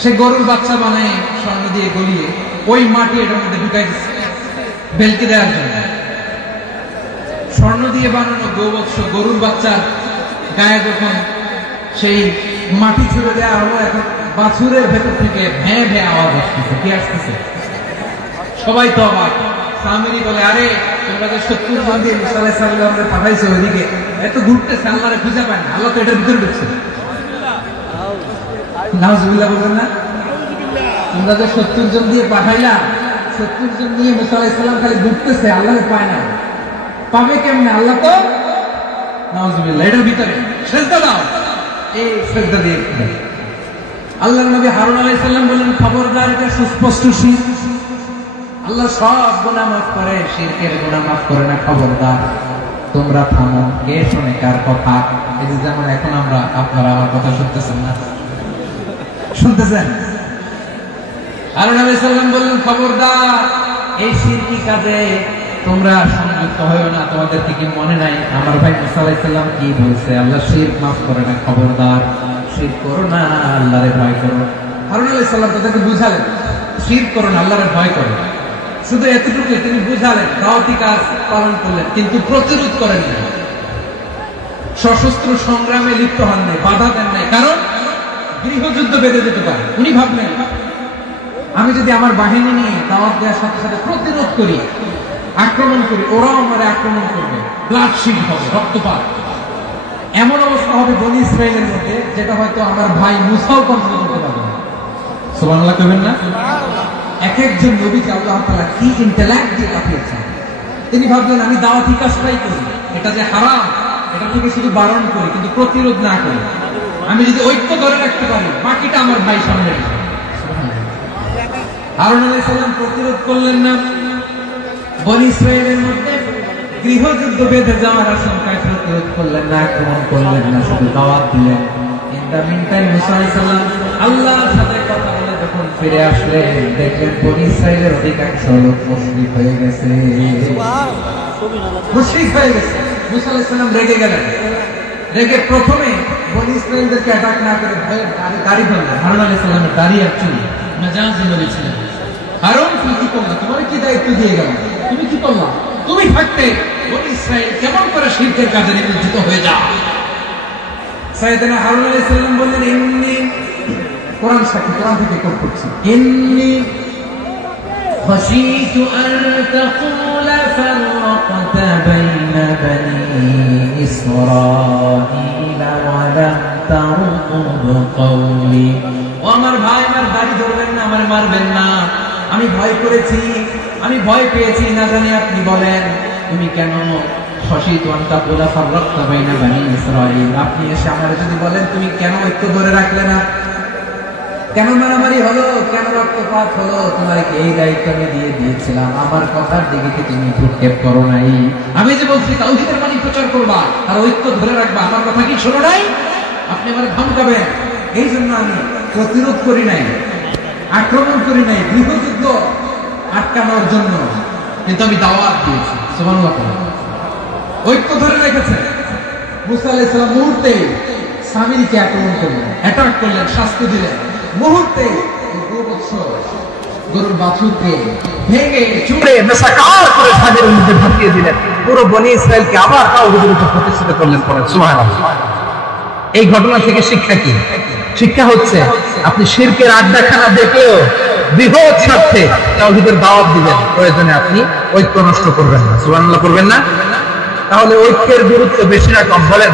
সে গরুর বাচ্চা বানায় স্বর্ণ দিয়ে গলিয়ে ওই মাটি এটার মধ্যে ঢুকাই দিচ্ছে বেলকি দেওয়ার জন্য। স্বর্ণ দিয়ে বানানো গোবৎস গরুর বাচ্চার গায়ে যখন সেই মাটি ছুড়ে দেওয়া হলো, এখন বাছুরের ভেতর থেকে ভ্যাঁ ভ্যাঁ আওয়াজ আসতেছে। কি আসতেছে? সবাই তো অবাক। সামিরি বলে, আরে তোমরা যে 70 জন দিয়ে মুসা আলাইহিস সালামকে পাঠাইছো ওইদিকে, এত ঘুরতেছে, আল্লাহরে খুঁজে পায় না, আল্লাহ তো এটার ভিতরে ঢুকছে। নাউজুবিল্লাহ বলবেন না? তোমরা যে 70 জন দিয়ে পাঠাইলা, 70 জন দিয়ে মুসা আলাইহিস সালাম খালি ঘুরতেছে, আল্লাহরে পায় না। পাবে কেমনে? আল্লাহ তো নাউজুবিল্লাহ এটার ভিতরে। সেজদা দাও। এই সেজদা দিয়ে আল্লাহর নবী হারুন আলাইহিস সালাম বললেন, খবরদার, এটা সুস্পষ্ট শিরক। আল্লাহ সব গুনাহ মাফ করে, শিরকের গুনাহ মাফ করে না। খবরদার, তোমরা থামো। কে শুনে কার কথা? এই যে যেমন এখন আমরা, আপনারা আমার কথা শুনতেছেন না? শুনতেছেন? হারুন আলাইহিস সালাম বললেন, খবরদার, এই শিরকি কাজে তোমরা সংযুক্ত হয়ো না। তোমাদের কি মনে নাই আমার ভাই মুসা আলাইহিস সালাম কি বলছে? আল্লাহ শিরক মাফ করে না। খবরদার, শিরক করো না, আল্লাহরে ভয় করো। হারুন আলাইহিস সালাম তাদেরকে বুঝালেন, শিরক করো না, আল্লাহরে ভয় করো। শুধু এতটুকু তিনি বুঝালেন, দাওয়াতি কাজ পালন করলেন, কিন্তু প্রতিরোধ করেন না। সশস্ত্র সংগ্রামে লিপ্ত হন নাই, বাধা দেন নাই, কারণ গৃহযুদ্ধ বেঁধে যেতে পারে। উনি ভাবলেন আমি যদি আমার বাহিনী নিয়ে দাওয়াত দেওয়ার সাথে সাথে প্রতিরোধ করি, আক্রমণ করি, ওরাও আমার আক্রমণ করবে, ব্লাডশিট হবে, রক্তপাত। এমন অবস্থা হবে বনী ইসরাইলের মধ্যে যেটা হয়তো আমার ভাই মুসাও কন্ট্রোল করতে পারবে না। সুবহানাল্লাহ কইবেন না? এক একজন নবীকে আল্লাহ তাআলা কি ইন্টেলেক্ট দিয়ে পাঠিয়েছেন। তিনি ভাবলেন আমি দাওয়াতি কাজটাই করি, এটা যে হারাম এটা থেকে শুধু বারণ করি কিন্তু প্রতিরোধ না করি। আমি যদি ঐক্য ধরে রাখতে পারি বাকিটা আমার ভাই সামনে রেখে। হারুন আলাইহিস সালাম প্রতিরোধ করলেন না। বনী ইসরাইলের মধ্যে গৃহযুদ্ধ বেঁধে যাওয়ার আশঙ্কায় প্রতিরোধ করলেন না, আক্রমণ করলেন না, শুধু দাওয়াত দিলেন। ইন দ্য মিনটাইম মুসা আলাইহিস সালাম আল্লাহর সাথে কথা বলে যখন ফিরে আসলেন দেখলেন বনী ইসরাইলের অধিকাংশ লোক মুশরিক হয়ে গেছে। মুশরিক হয়ে গেছে। মুসা আলাইহিস সালাম রেগে গেলেন। রেগে প্রথমে বনী ইসরাইলদেরকে অ্যাটাক না করে দাড়ি ধরলেন। হারুন আলাইহিস সালামের দাড়ি অ্যাকচুয়ালি নাজাজি বলেছিলেন, হারুন তুমি কি করলে? তোমার কি দায়িত্ব দিয়ে গেল? তুমি কি করলা? তুমি থাকতে বনী ইসরাইল কেমন করে শিরকের কাজে নিয়োজিত হয়ে যায়? সাইয়েদনা হারুন আলাইহিস সালাম বললেন ইন্নী, কোরআন সাক্ষী, কোরআন থেকে কোট করছি, ইন্নী খাশীতু আন তাকুলা ফাররাকতা বাইনা বনী ইসরাঈলা ওয়া লাম তারকুব কওলি। ও আমার ভাই, আমার দাড়ি ধরবেন না, আমার মারবেন না। আমি ভয় করেছি, আমি ভয় পেয়েছি, না জানি আপনি বলেন তুমি কেন খাশীতু আন তাকুলা ফাররাকতা বাইনা বনী ইসরাঈল, আপনি এসে আমারে যদি বলেন তুমি কেন ঐক্য ধরে রাখলে না, কেন মারামারি হলো, কেন রক্তপাত হলো, তোমাকে এই দায়িত্ব আমি দিয়ে দিয়েছিলাম, আমার কথার দিকে কি তুমি ভ্রুক্ষেপ করো নাই? আমি যে বলছি তাওহীদের বাণী প্রচার করবা আর ঐক্য ধরে রাখবা, আমার কথা কি শোনো নাই? আপনি আমারে ধমকাবেন, এই জন্য আমি প্রতিরোধ করি নাই, আক্রমণ করি নাই, গৃহযুদ্ধ আটকানোর জন্য, কিন্তু আমি দাওয়াত দিয়েছি। সুবহানাল্লাহ। ঐক্য ধরে রেখেছে। মুসা আলাইহিস সালাম মুহূর্তে সামিরীকে আক্রমণ করলেন, অ্যাটাক করলেন, শাস্তি দিলেন। মুহূর্তে গরুর বাছুরকে ভেঙে চুড়ে মেসাকার করে সাগরের মধ্যে ঢুকিয়ে দিলেন। পুরো বনী ইসরাইলকে আবার তাওহীদের উপর প্রতিষ্ঠিত করলেন। সুবহানাল্লাহ। এই ঘটনা থেকে শিক্ষা কি? শিক্ষা হচ্ছে আপনি শিরকের আড্ডাখানা দেখলেও বৃহৎ স্বার্থে তাওহীদের দাওয়াত দিবেন, প্রয়োজনে আপনি ঐক্য নষ্ট করবেন না। সুবহানাল্লাহ করবেন না? তাহলে ঐক্যের গুরুত্ব বেশি না কম বলেন?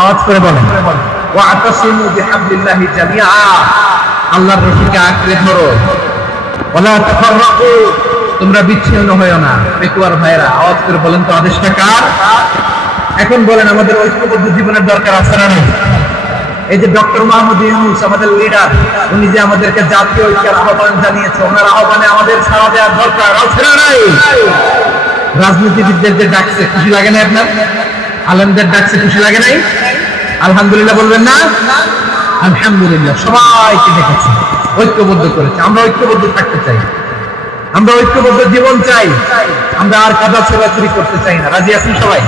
আওয়াজ করে বলেন। ওয়াতাসিমু বিহাবলিল্লাহি জামিআ, আল্লাহর রশিকে আঁকড়ে ধরো। ওয়ালা তাফাররাকু, তোমরা বিচ্ছিন্ন হয়ো না। বেকুয়ার ভাইরা আওয়াজ করে বলেন তো আদেশটা কার? এখন বলেন আমাদের ঐক্যবদ্ধ জীবনের দরকার আছে না নেই? এই যে ডক্টর মোহাম্মদ ইউনূস আমাদের লিডার, উনি যে আমাদেরকে জাতীয় ঐক্যের আহ্বান জানিয়েছে, ওনার আহ্বানে আমাদের সাড়া দেওয়ার দরকার আছে না নাই? রাজনীতিবিদদের যে ডাকছে খুশি লাগে না আপনার? আলেমদের ডাকছে খুশি লাগে নাই? আলহামদুলিল্লাহ বলবেন না? আলহামদুলিল্লাহ। সবাইকে ডেকেছে, ঐক্যবদ্ধ করেছে। আমরা ঐক্যবদ্ধ থাকতে চাই, আমরা ঐক্যবদ্ধ জীবন চাই, আমরা আর কাদা ছোড়াছুরি করতে চাই না। রাজি আছেন সবাই?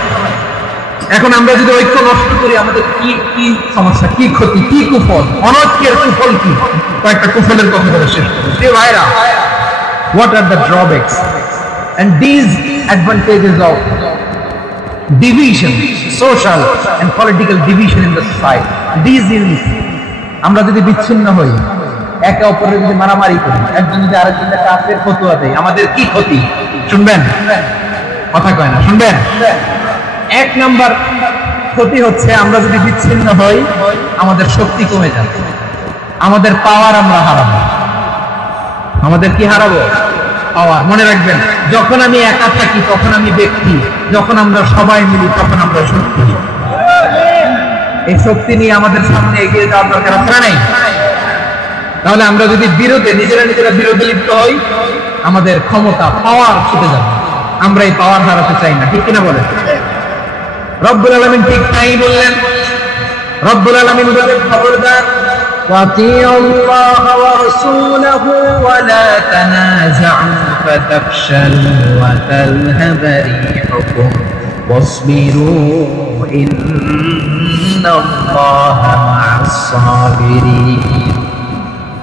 এখন আমরা যদি ঐক্য নষ্ট করি আমাদের কি কি সমস্যা, কি ক্ষতি, কি কুফল, অনৈক্যের কুফল কি? কয়েকটা কুফলের কথা বলে শেষ করব। প্রিয় ভাইরা, what are the drawbacks and these advantages of division, social and political division in the society? These is, আমরা যদি বিচ্ছিন্ন হই, একে অপরের যদি মারামারি করি, একজন যদি আরেকজনের কাফের ফতোয়া দেয়, আমাদের কি ক্ষতি? শুনবেন? কথা কয় না, শুনবেন? এক নাম্বার ক্ষতি হচ্ছে আমরা যদি বিচ্ছিন্ন হই আমাদের শক্তি কমে যাবে, আমাদের পাওয়ার আমরা হারাবো। আমাদের কি হারাবো? পাওয়ার। মনে রাখবেন, যখন আমি একা থাকি তখন আমি ব্যক্তি, যখন আমরা সবাই মিলি তখন আমরা শক্তি। এই শক্তি নিয়ে আমাদের সামনে এগিয়ে যাওয়ার দরকার আছে না নাই? তাহলে আমরা যদি নিজেরা বিরোধে লিপ্ত হই আমাদের ক্ষমতা, পাওয়ার ছুটে যাবে। আমরা এই পাওয়ার হারাতে চাই না, ঠিক কিনা বলেন? রব্বুল আলামিন ঠিক তাই বললেন। রব্বুল আলামিন বলেন খবরদার, وَأَطِيعُوا اللَّهَ وَرَسُولَهُ وَلَا تَنَازَعُوا فَتَفْشَلُوا وَتَذْهَبَ رِيحُكُمْ وَاصْبِرُوا إِنَّ اللَّهَ مَعَ الصَّابِرِينَ।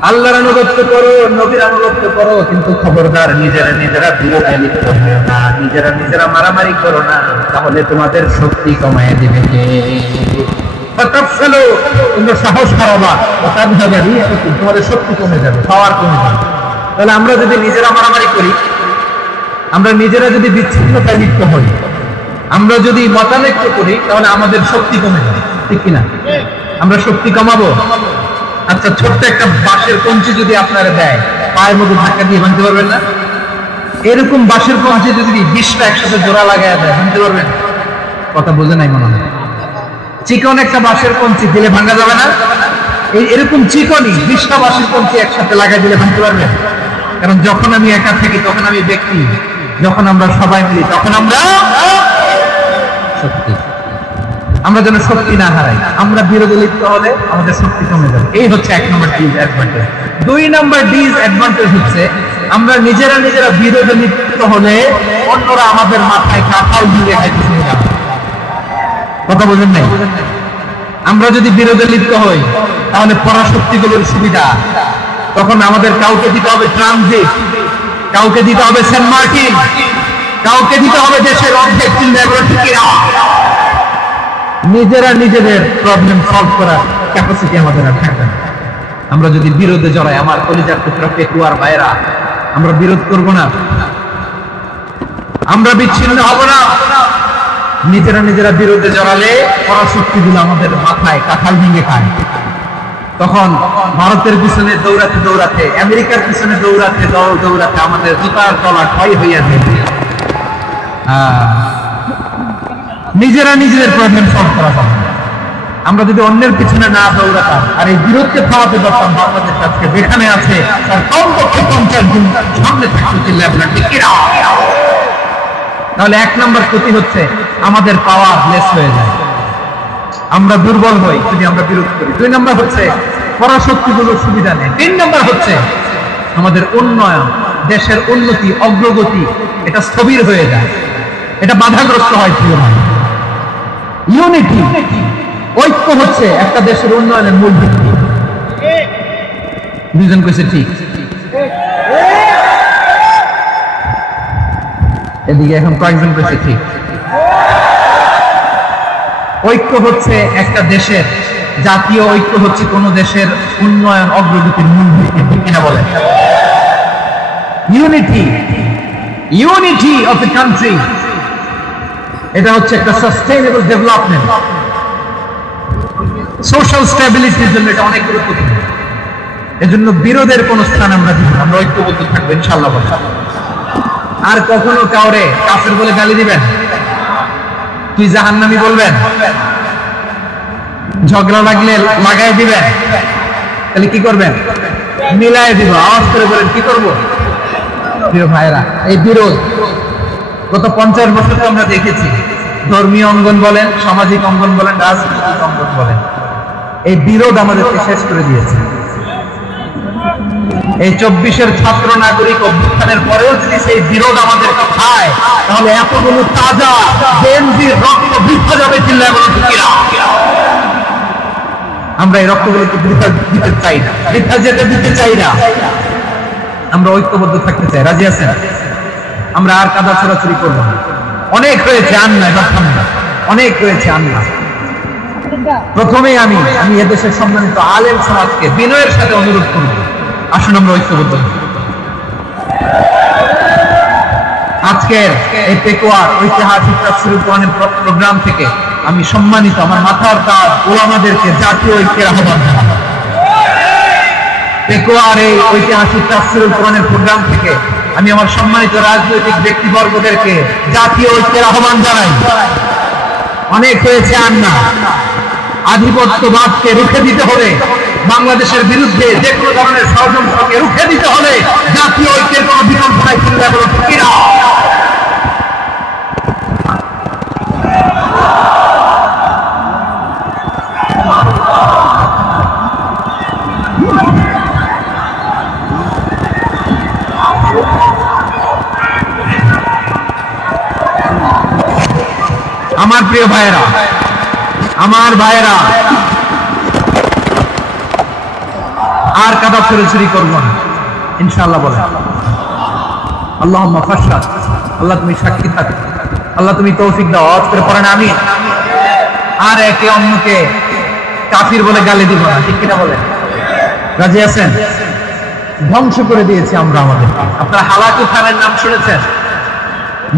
আল্লাহর আনুগত্য করো, নবীর আনুগত্য করো, কিন্তু খবরদার নিজেরা বিরোধে লিপ্ত হও না, নিজেরা মারামারি করো না, তাহলে তোমাদের শক্তি কমায় দিবে কে? তোমরা সাহস হারাবা, তোমাদের শক্তি কমে যাবে, পাওয়ার কমে যাবে। তাহলে আমরা যদি নিজেরা মারামারি করি, আমরা নিজেরা যদি বিচ্ছিন্নতায় লিপ্ত হই, আমরা যদি মতানৈক্য করি, তাহলে আমাদের শক্তি কমে যাবে, ঠিক কিনা? আমরা শক্তি কমাবো। আচ্ছা, ছোট্ট একটা বাঁশের কঞ্চি যদি আপনারা দেয়, পায়ের মধ্যে ধাক্কা দিয়ে ভাঙতে পারবেন না? এরকম বাঁশের কঞ্চি যদি 20টা একসাথে জোড়া লাগায় দেয়, ভাঙতে পারবেন? কথা বোঝে নাই মনে হয়। চিকন একটা বাঁশের কঞ্চি দিলে ভাঙা যাবে না? এরকম চিকনই 20টা বাঁশের কঞ্চি একসাথে লাগাই দিলে ভাঙতে পারবেন? কারণ যখন আমি একা থাকি তখন আমি ব্যক্তি, যখন আমরা সবাই মিলি তখন আমরা শক্তি। আমরা যেন শক্তি না হারাই। আমরা বিরোধে লিপ্ত হলে আমাদের শক্তি কমে যাবে। এই হচ্ছে 1 নম্বর ডিসঅ্যাডভান্টেজ। 2 নম্বর ডিসঅ্যাডভান্টেজ হচ্ছে আমরা নিজেরা বিরোধে লিপ্ত হলে অন্যরা আমাদের মাথায় কাঁঠাল দিয়ে খাইতে যাবে। কথা বোঝেন নাই? আমরা যদি বিরোধে লিপ্ত হই তাহলে পরাশক্তিগুলোর সুবিধা, তখন আমাদের কাউকে দিতে হবে ট্রানজিট, কাউকে দিতে হবে সেন্ট মার্টিন, কাউকে দিতে হবে দেশের অর্ধেক নিজেরা নিজেদের প্রবলেম সলভ করার ক্যাপাসিটি আমাদের আর থাকবে না। আমরা যদি বিরোধে জড়াই, আমার কলিজার টুকরা পেকুয়ার ভাইরা, আমরা বিরোধ করব না, আমরা বিচ্ছিন্ন হব না। নিজেরা বিরোধে জড়ালে পরাশক্তিগুলো আমাদের মাথায় কাঁঠাল ভেঙে খায়। তখন ভারতের পিছনে দৌড়াতে, আমেরিকার পিছনে দৌড়াতে আমাদের জুতার তলা ক্ষয় হইয়া যায়। নিজেরা নিজেদের প্রবলেম সলভ করা যাবে। আমরা যদি অন্যের পিছনে না দৌড়াতাম আর এই বিরোধকে থামাতে পারতাম, বাংলাদেশ আজকে যেখানে আছে তার কমপক্ষে 50 গুণ সামনে থাকতে তাহলে 1 নম্বর ক্ষতি হচ্ছে আমাদের পাওয়ার লেস হয়ে যায়, আমরা দুর্বল হই যদি আমরা বিরোধ করি। 2 নম্বর হচ্ছে পরাশক্তিগুলোর সুবিধা নেই। 3 নম্বর হচ্ছে আমাদের উন্নয়ন, দেশের উন্নতি, অগ্রগতি এটা স্থবির হয়ে যায়, এটা বাধাগ্রস্ত হয়। ইউনিটি, ঐক্য হচ্ছে একটা দেশের উন্নয়নের মূল ভিত্তি। দুজন কইছে ঠিক, এদিকে এখন কয়েকজন কইছে ঠিক। ঐক্য হচ্ছে একটা দেশের, জাতীয় ঐক্য হচ্ছে কোন দেশের উন্নয়ন অগ্রগতির মূল ভিত্তি, কিনা বলেন? ইউনিটি অফ এ কান্ট্রি, এটা হচ্ছে একটা সাস্টেইনেবল ডেভেলপমেন্ট, সোশ্যাল স্টেবিলিটির জন্য এটা অনেক গুরুত্বপূর্ণ। এজন্য বিরোধের কোন স্থান আমরা দিব না, আমরা ঐক্যবদ্ধ থাকবো ইনশাআল্লাহ। আর কখনো কাউরে কাফের বলে গালি দিবেন, তুই জাহান্নামী বলবেন, ঝগড়া লাগলে লাগাই দিবেন, তাহলে কি করবেন? মিলাই দিব। আওয়াজ করে বলেন কি করব? প্রিয় ভাইরা, এই বিরোধ গত 50 বছর আমরা দেখেছি। ধর্মীয় অঙ্গন বলেন, সামাজিক অঙ্গন বলেন, রাজনৈতিক অঙ্গন বলেন, এই বিরোধ আমাদেরকে শেষ করে দিয়েছে। এই 24-এর ছাত্র নাগরিক অভ্যুত্থানের পরেও যদি সেই বিরোধ আমাদেরকে খায়, তাহলে এতগুলো তাজা বেনজির রক্ত বৃথা যাবে। আমরা এই রক্তগুলোকে বৃথা দিতে চাই না, বৃথা যেতে দিতে চাই না। আমরা ঐক্যবদ্ধ থাকতে চাই। রাজি আছেন? আমরা আর কাদা ছোড়াছুরি করবো না। অনেক হয়েছে আন্না, অনেক হয়েছে আন্না। প্রথমেই আমি এদেশের সম্মানিত আলেম সমাজকে বিনয়ের সাথে অনুরোধ করব, আসুন আমরা ঐক্যবদ্ধ। আজকের এই পেকুয়ার ঐতিহাসিক তাফসীরুল কোরআনের প্রোগ্রাম থেকে আমি সম্মানিত আমার মাথার তাজ ওলামাদেরকে জাতীয় ঐক্যের আহ্বান জানাই। পেকুয়ার এই ঐতিহাসিক তাফসীরুল কোরআনের প্রোগ্রাম থেকে আমি আমার সম্মানিত রাজনৈতিক ব্যক্তিবর্গদেরকে জাতীয় ঐক্যের আহ্বান জানাই। অনেক হয়েছে আন্না, আধিপত্যবাদকে রুখে দিতে হবে, বাংলাদেশের বিরুদ্ধে যে কোনো ধরনের ষড়যন্ত্রকে রুখে দিতে হবে। জাতীয় ঐক্যের কোন বিকল্প নাই। আমার প্রিয় ভাইয়েরা, আর কাদা ছোড়াছুরি করবো না ইনশাআল্লাহ। বলে আল্লাহুম্মা ফাশহাদ, আল্লাহ তুমি সাক্ষী থাকো, আল্লাহ তুমি তৌফিক দাও। আওয়াজ করে পড়েন আমিন। আর একে অন্যকে কাফির বলে গালি দিব না, ঠিক কিনা বলেন? রাজি আছেন? ধ্বংস করে দিয়েছি আমরা আমাদের। আপনারা হালাকু খানের নাম শুনেছেন?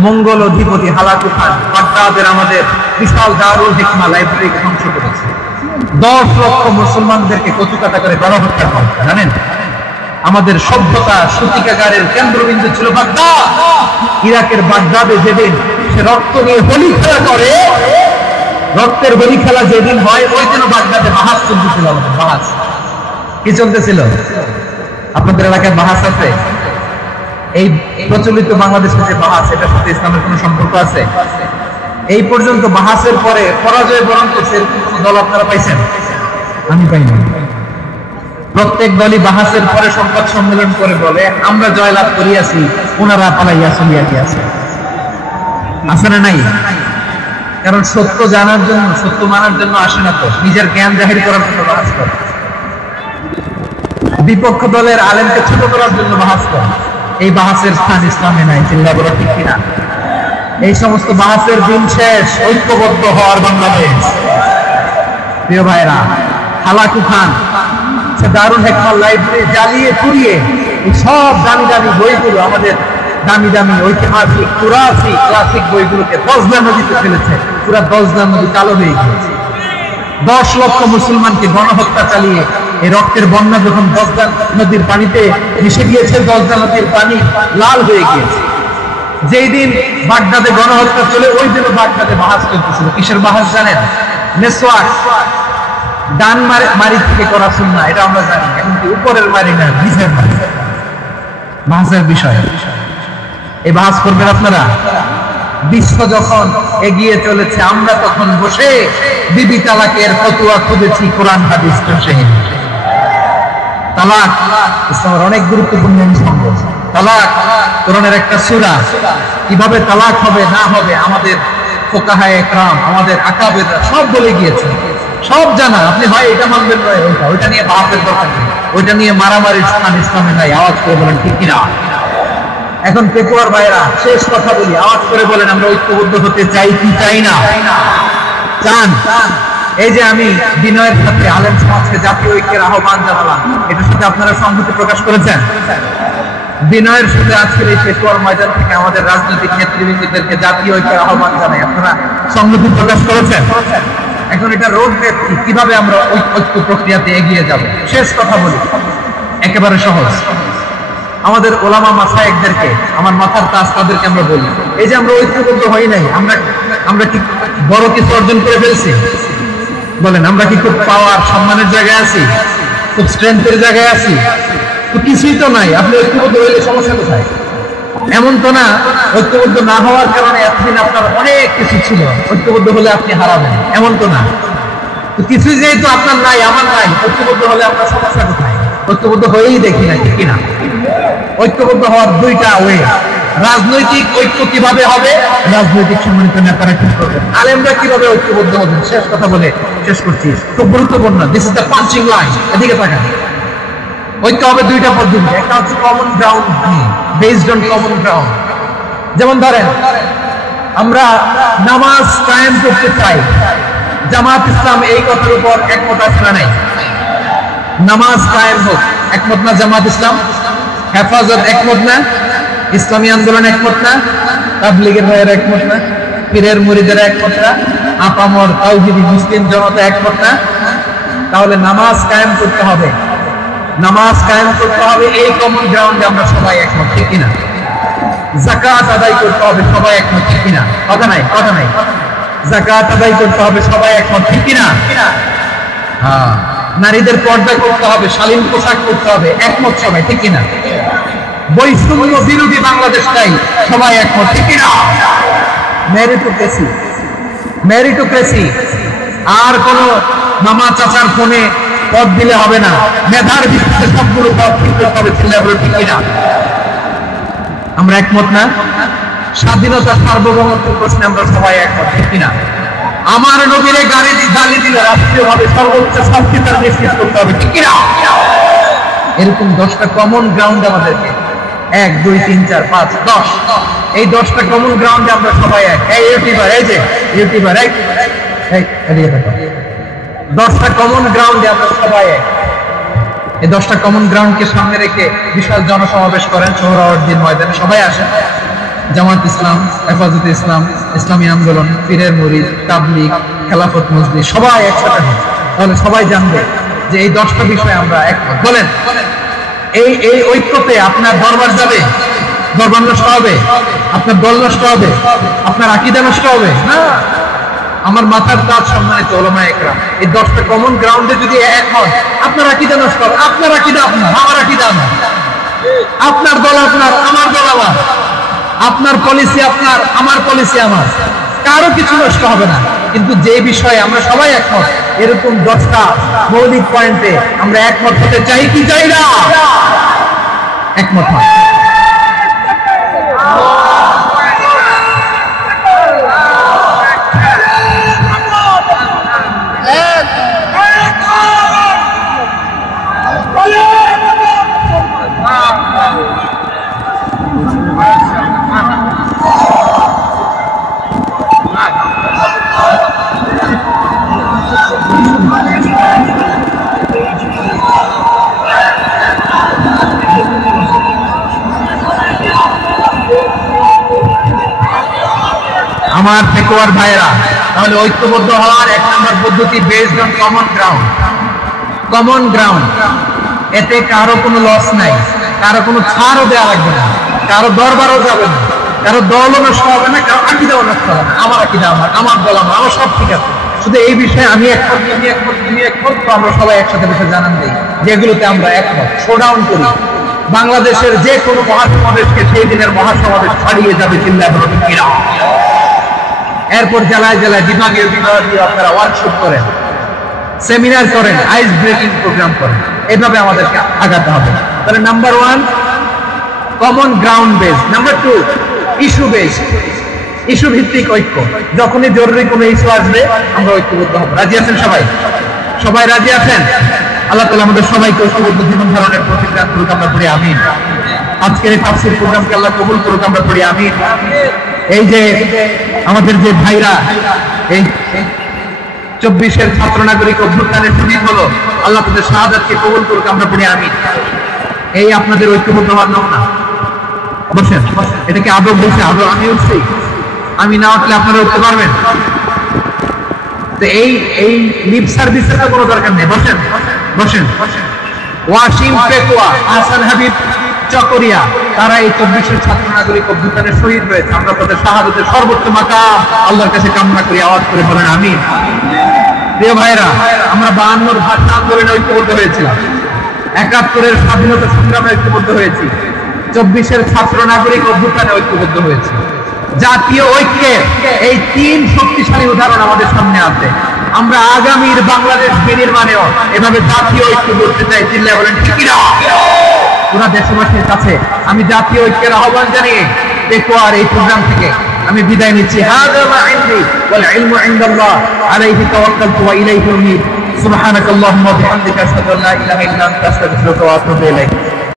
মঙ্গল অধিপতি হালাকু খান বাগদাদের আমাদের বিশাল দারুল হিকমা লাইব্রেরি ধ্বংস করেছে। 10 লক্ষ মুসলমানদেরকে কচুকাটা করে গণহত্যা করে, জানেন? আমাদের সভ্যতা সূতিকাগারের কেন্দ্রবিন্দু ছিল বাগদাদ। ইরাকের বাগদাদে যেদিন সে রক্ত নিয়ে হোলি খেলা করে, রক্তের হোলি খেলা যেদিন হয়, ওই দিন বাগদাদে বাহাস চলতেছিল। বাহাস কি চলতেছিল? আপনাদের এলাকায় বাহাস আছে? এই প্রচলিত বাংলাদেশের যে বাহাস, এটার সাথে ইসলামের কোন সম্পর্ক আছে? এই পর্যন্ত বাহাসের পরে পরাজয় বরণ করছে দল আপনারা পাইছেন? আমি পাইনি। প্রত্যেক দলই বাহাসের পরে সংবাদ সম্মেলন করে বলে আমরা জয়লাভ করিয়াছি, ওনারা পালাইয়া চলিয়া গিয়াছে। আছে না নাই? কারণ সত্য জানার জন্য, সত্য মানার জন্য আসে না, তো নিজের জ্ঞান জাহির করার জন্য বাহাস করে। বিপক্ষ দলের আলেমকে ছোট করার জন্য বাহাস করে। এই বাহাসের স্থান ইসলামে নাই, চিল্লা বলো ঠিক কিনা? এই সমস্ত বাহাসের দিন শেষ, ঐক্যবদ্ধ হওয়ার বাংলাদেশ। প্রিয় ভাইরা, হালাকু খান সে দারুল হিকমা লাইব্রেরি জ্বালিয়ে পুড়িয়ে এই সব দামি দামি বইগুলো, আমাদের দামি দামি ঐতিহাসিক পুরাসি ক্লাসিক বইগুলোকে দজলা নদীতে ফেলেছে। পুরা দজলা নদী কালো হয়ে গিয়েছে। 10 লক্ষ মুসলমানকে গণহত্যা চালিয়ে এই রক্তের বন্যা যখন দজলা নদীর পানিতে মিশে গিয়েছে, দজলা নদীর পানি লাল হয়ে গিয়েছে। যেই দিন বাগদাদে গণহত্যা চলে, ওই দিনও বাগদাদে বাহাস চলতেছিল। কিসের বাহাস জানেন? মেসওয়াক, ডান মারি থেকে করা সুন্নাহ, এটা আমরা জানি। কিন্তু উপরের মারি না, নিচের মারি, বাহাসের বিষয়। এই বাহাস করবেন আপনারা? বিশ্ব যখন এগিয়ে চলেছে, আমরা তখন বসে বিবি তালাকের ফতোয়া খুঁজেছি কোরআন হাদিস খুঁজে। তালাক ইসলামের অনেক গুরুত্বপূর্ণ অঙ্গ। তালাক কোরআনের একটা সূরা। কিভাবে তালাক হবে না হবে আমাদের ফুকাহায়ে ইকরাম, আমাদের আকাবেররা সব বলে গিয়েছে, সব জানা। আপনি হয় এটা মানবেন নয় ওইটা, ওইটা নিয়ে বাহাসের দরকার নেই, ওইটা নিয়ে মারামারির স্থান ইসলামে নাই। আওয়াজ করে বলেন ঠিক কিনা? এখন পেকুয়ার ভাইরা, শেষ কথা বলি, আওয়াজ করে বলেন আমরা ঐক্যবদ্ধ হতে চাই কি চাই না? চান? এই যে আমি বিনয়ের সাথে আলেম সমাজকে জাতীয় ঐক্যের আহ্বান জানালাম, এটার সাথে আপনারা সংহতি প্রকাশ করেছেন? বিনয়ের সাথে আজকের এই পেকুয়ার ময়দান থেকে আমাদের রাজনৈতিক নেতৃবৃন্দদেরকে জাতীয় ঐক্যের আহ্বান জানাই, আপনারা সংহতি প্রকাশ করেছেন? এখন এটা রোড ম্যাপ, কিভাবে আমরা ঐক্য প্রক্রিয়াতে এগিয়ে যাব? শেষ কথা বলি, একেবারে সহজ। আমাদের ওলামা মাশায়েখদেরকে, আমার মাথার তাজ তাদেরকে আমরা বলি, এই যে আমরা ঐক্যবদ্ধ হই নাই, আমরা কি বড় কিছু অর্জন করে ফেলছি? বলেন, আমরা কি খুব পাওয়ার সম্মানের জায়গায় আছি? খুব স্ট্রেংথের জায়গায় আছি? তো কিছুই তো নাই। আপনি ঐক্যবদ্ধ হইলে সমস্যা কোথায়? এমন তো না ঐক্যবদ্ধ না হওয়ার কারণে এতদিন আপনার অনেক কিছু ছিল, ঐক্যবদ্ধ হলে আপনি হারাবেন, এমন তো না। তো কিছুই যেহেতু আপনার নাই, আমার নাই, ঐক্যবদ্ধ হলে আপনার সমস্যা কোথায়? ঐক্যবদ্ধ হয়েই দেখি না, ঠিক কিনা? ঐক্যবদ্ধ হওয়ার দুইটা ওয়ে। রাজনৈতিক ঐক্য কিভাবে হবে? রাজনৈতিক সম্মানিত নেতারা ঠিক করবেন। আলেমরা কিভাবে ঐক্যবদ্ধ হবেন? শেষ কথা বলে শেষ করছি, খুব গুরুত্বপূর্ণ। This is the punching line. এদিকে তাকান। ঐক্য হবে দুইটা পদ্ধতি। একটা হচ্ছে common ground, based on common ground. যেমন ধরেন, আমরা নামাজ কায়েম করতে চাই, জামাত ইসলাম এই কথার উপর একমত আছে না নাই? নামাজ কায়েম হোক, একমত না জামাত ইসলাম? হেফাজত একমত না? ইসলামী আন্দোলন একমত না? তাবলীগের ভাইয়েরা একমত না? পীরের মুরিদেরা একমত না? আপামর তাওহীদি মুসলিম জনতা একমত না? তাহলে নামাজ কায়েম করতে হবে, নামাজ কায়েম করতে হবে এই কমন গ্রাউন্ডে আমরা সবাই একমত, ঠিক কিনা? যাকাত আদায় করতে হবে, সবাই একমত, ঠিক কিনা? কথা নাই, কথা নাই। যাকাত আদায় করতে হবে, সবাই একমত, ঠিক কিনা? হ্যাঁ। নারীদের পর্দা করতে হবে, শালীন পোশাক করতে হবে, একমত সবাই, ঠিক কিনা? বৈষম্য বিরোধী বাংলাদেশটাই সবাই একমত, ঠিক কিনা? Meritocracy, meritocracy. আর কোন মামা চাচার ফোনে পদ দিলে হবে না, মেধার ভিত্তিতে সবগুলো পদ ঠিক করতে হবে, ঠিক কিনা? আমরা একমত না? স্বাধীনতা সার্বভৌমত্বের প্রশ্নে আমরা সবাই একমত, ঠিক কিনা? আমার নবীরে গালি দিলে রাষ্ট্রীয়ভাবে সর্বোচ্চ শাস্তি তার নিশ্চিত করতে হবে, ঠিক কিনা? এরকম 10টা কমন গ্রাউন্ড আমাদেরকে, 1 2 3 4 5 10, এই 10টা কমন গ্রাউন্ডে আমরা সবাই এক। এই ইউটিউবার, এই যে ইউটিউবার, এই এদিকে দেখো, 10টা কমন গ্রাউন্ডে আমরা সবাই এক। এই 10টা কমন গ্রাউন্ডকে সামনে রেখে বিশাল জনসমাবেশ করেন সোহরাওয়ার্দীর ময়দানে। সবাই আসেন, জামাত ইসলাম, হেফাজতে ইসলাম, ইসলামী আন্দোলন, পীরের মুরিদ, তাবলীগ, খেলাফত মজলিস সবাই একসাথে হন। তাহলে সবাই জানবে যে এই 10টা বিষয়ে আমরা একমত। বলেন, এই ঐক্যতে আপনার দরবার যাবে, দরবার নষ্ট হবে, আপনার দল নষ্ট হবে, আপনার আকীদা নষ্ট হবে না। আমার মাথার তাজ সম্মানিত উলামায়ে কেরাম, এই 10টা কমন গ্রাউন্ডে যদি এক হন, আপনার আকীদা নষ্ট হবে। আপনার আকীদা আপনার, আমার আকীদা আমার, আপনার দল আপনার, আমার দল আমার, আপনার পলিসি আপনার, আমার পলিসি আমার, কারো কিছু নষ্ট হবে না। কিন্তু যে বিষয়ে আমরা সবাই একমত, এরকম 10টা মৌলিক পয়েন্টে আমরা একমত হতে চাই কি চাই না? একমত হয়। আমার পেকুয়ার ভাইরা, তাহলে ঐক্যবদ্ধ হওয়ার 1 নম্বর পদ্ধতি based on common ground. Common ground, এতে কারো কোনো লস নাই, কারো কোনো ছাড়ও দেওয়া লাগবে না, কারো দরবারও যাবে না, কারো দলও নষ্ট হবে না, কারো আকীদাও নষ্ট হবে না। আমার আকীদা আমার, আমার দল আমার, আমার সব ঠিক আছে। শুধু এই বিষয়ে আমি একমত, তুমি একমত, তুমি একমত, তো আমরা সবাই একসাথে বসে জানান দিই যেগুলোতে আমরা একমত, শোডাউন করি। বাংলাদেশের যে কোনো মহাসমাবেশকে সেই দিনের মহাসমাবেশ ছাড়িয়ে যাবে চিল্লায় বলুন ঠিক না। এরপর জেলায় জেলায় বিভাগীয় বিভাগীয় আপনারা ওয়ার্কশপ করেন, সেমিনার করেন, আইস ব্রেকিং প্রোগ্রাম করেন। এইভাবে আমাদেরকে আগাতে হবে। তাহলে number 1 common ground base. Number 2 issue base, issue ভিত্তিক ঐক্য। যখনই জরুরি কোনো ইস্যু আসবে আমরা ঐক্যবদ্ধ হব। রাজি আছেন সবাই? সবাই রাজি আছেন? আল্লাহ তাআলা আমাদের সবাইকে ঐক্যবদ্ধ জীবন ধারণের প্রতিজ্ঞা করুক, আমরা পড়ি আমিন। আজকের এই তাফসীর প্রোগ্রামকে আল্লাহ কবুল করুক, আমরা পড়ি আমিন। এই যে আমাদের যে ভাইরা এই 24-এর ছাত্র নাগরিক অভ্যুত্থানের শহীদ হলো, আল্লাহ তাদের শাহাদাতকে কবুল করুক, আমরা পড়ি আমিন। এই আপনাদের ঐক্যবদ্ধ হওয়ার নাম না। বসেন, এটাকে আদব বলছে, আদব। আমি উঠছি, আমি না উঠলে আপনারা উঠতে পারবেন? তো এই লিপ সার্ভিসের কোনো দরকার নেই। বসেন বসেন। ওয়াসিম পেকুয়া, হাসান হাবিব চকরিয়া, তারা এই 24-এর ছাত্র নাগরিক অভ্যুত্থানের শহীদ হয়েছে। আমরা তাদের শাহাদাতের সর্বোচ্চ মাকাম আল্লাহর কাছে কামনা করি। আওয়াজ করে বলেন আমিন। প্রিয় ভাইরা, আমরা 52-র ভাষা আন্দোলনে ঐক্যবদ্ধ হয়েছিলাম, 71-এর স্বাধীনতা সংগ্রামে ঐক্যবদ্ধ হয়েছি, 24-এর ছাত্র নাগরিক অভ্যুত্থানে ঐক্যবদ্ধ হয়েছে। জাতীয় ঐক্যের এই 3 শক্তিশালী উদাহরণ আমাদের সামনে আছে। আমরা আগামীর বাংলাদেশ বিনির্মাণেও এভাবে জাতীয় ঐক্য করতে চাই। চিল্লায় বলেন ঠিক না? পুরা দেশবাসীর কাছে আমি জাতীয় ঐক্যের আহ্বান জানিয়ে পেকুয়ার এই প্রোগ্রাম থেকে আমি বিদায় নিচ্ছি। হাযা মা ইনদি ওয়াল ইলমু ইনদাল্লাহ আলাইহি তাওয়াক্কালতু ওয়া ইলাইহি উনীব। সুবহানাকাল্লাহুম্মা ওয়া বিহামদিকা আশহাদু আল্লা ইলাহা ইল্লা আনতা আস্তাগফিরুকা ওয়া আতুবু ইলাইক।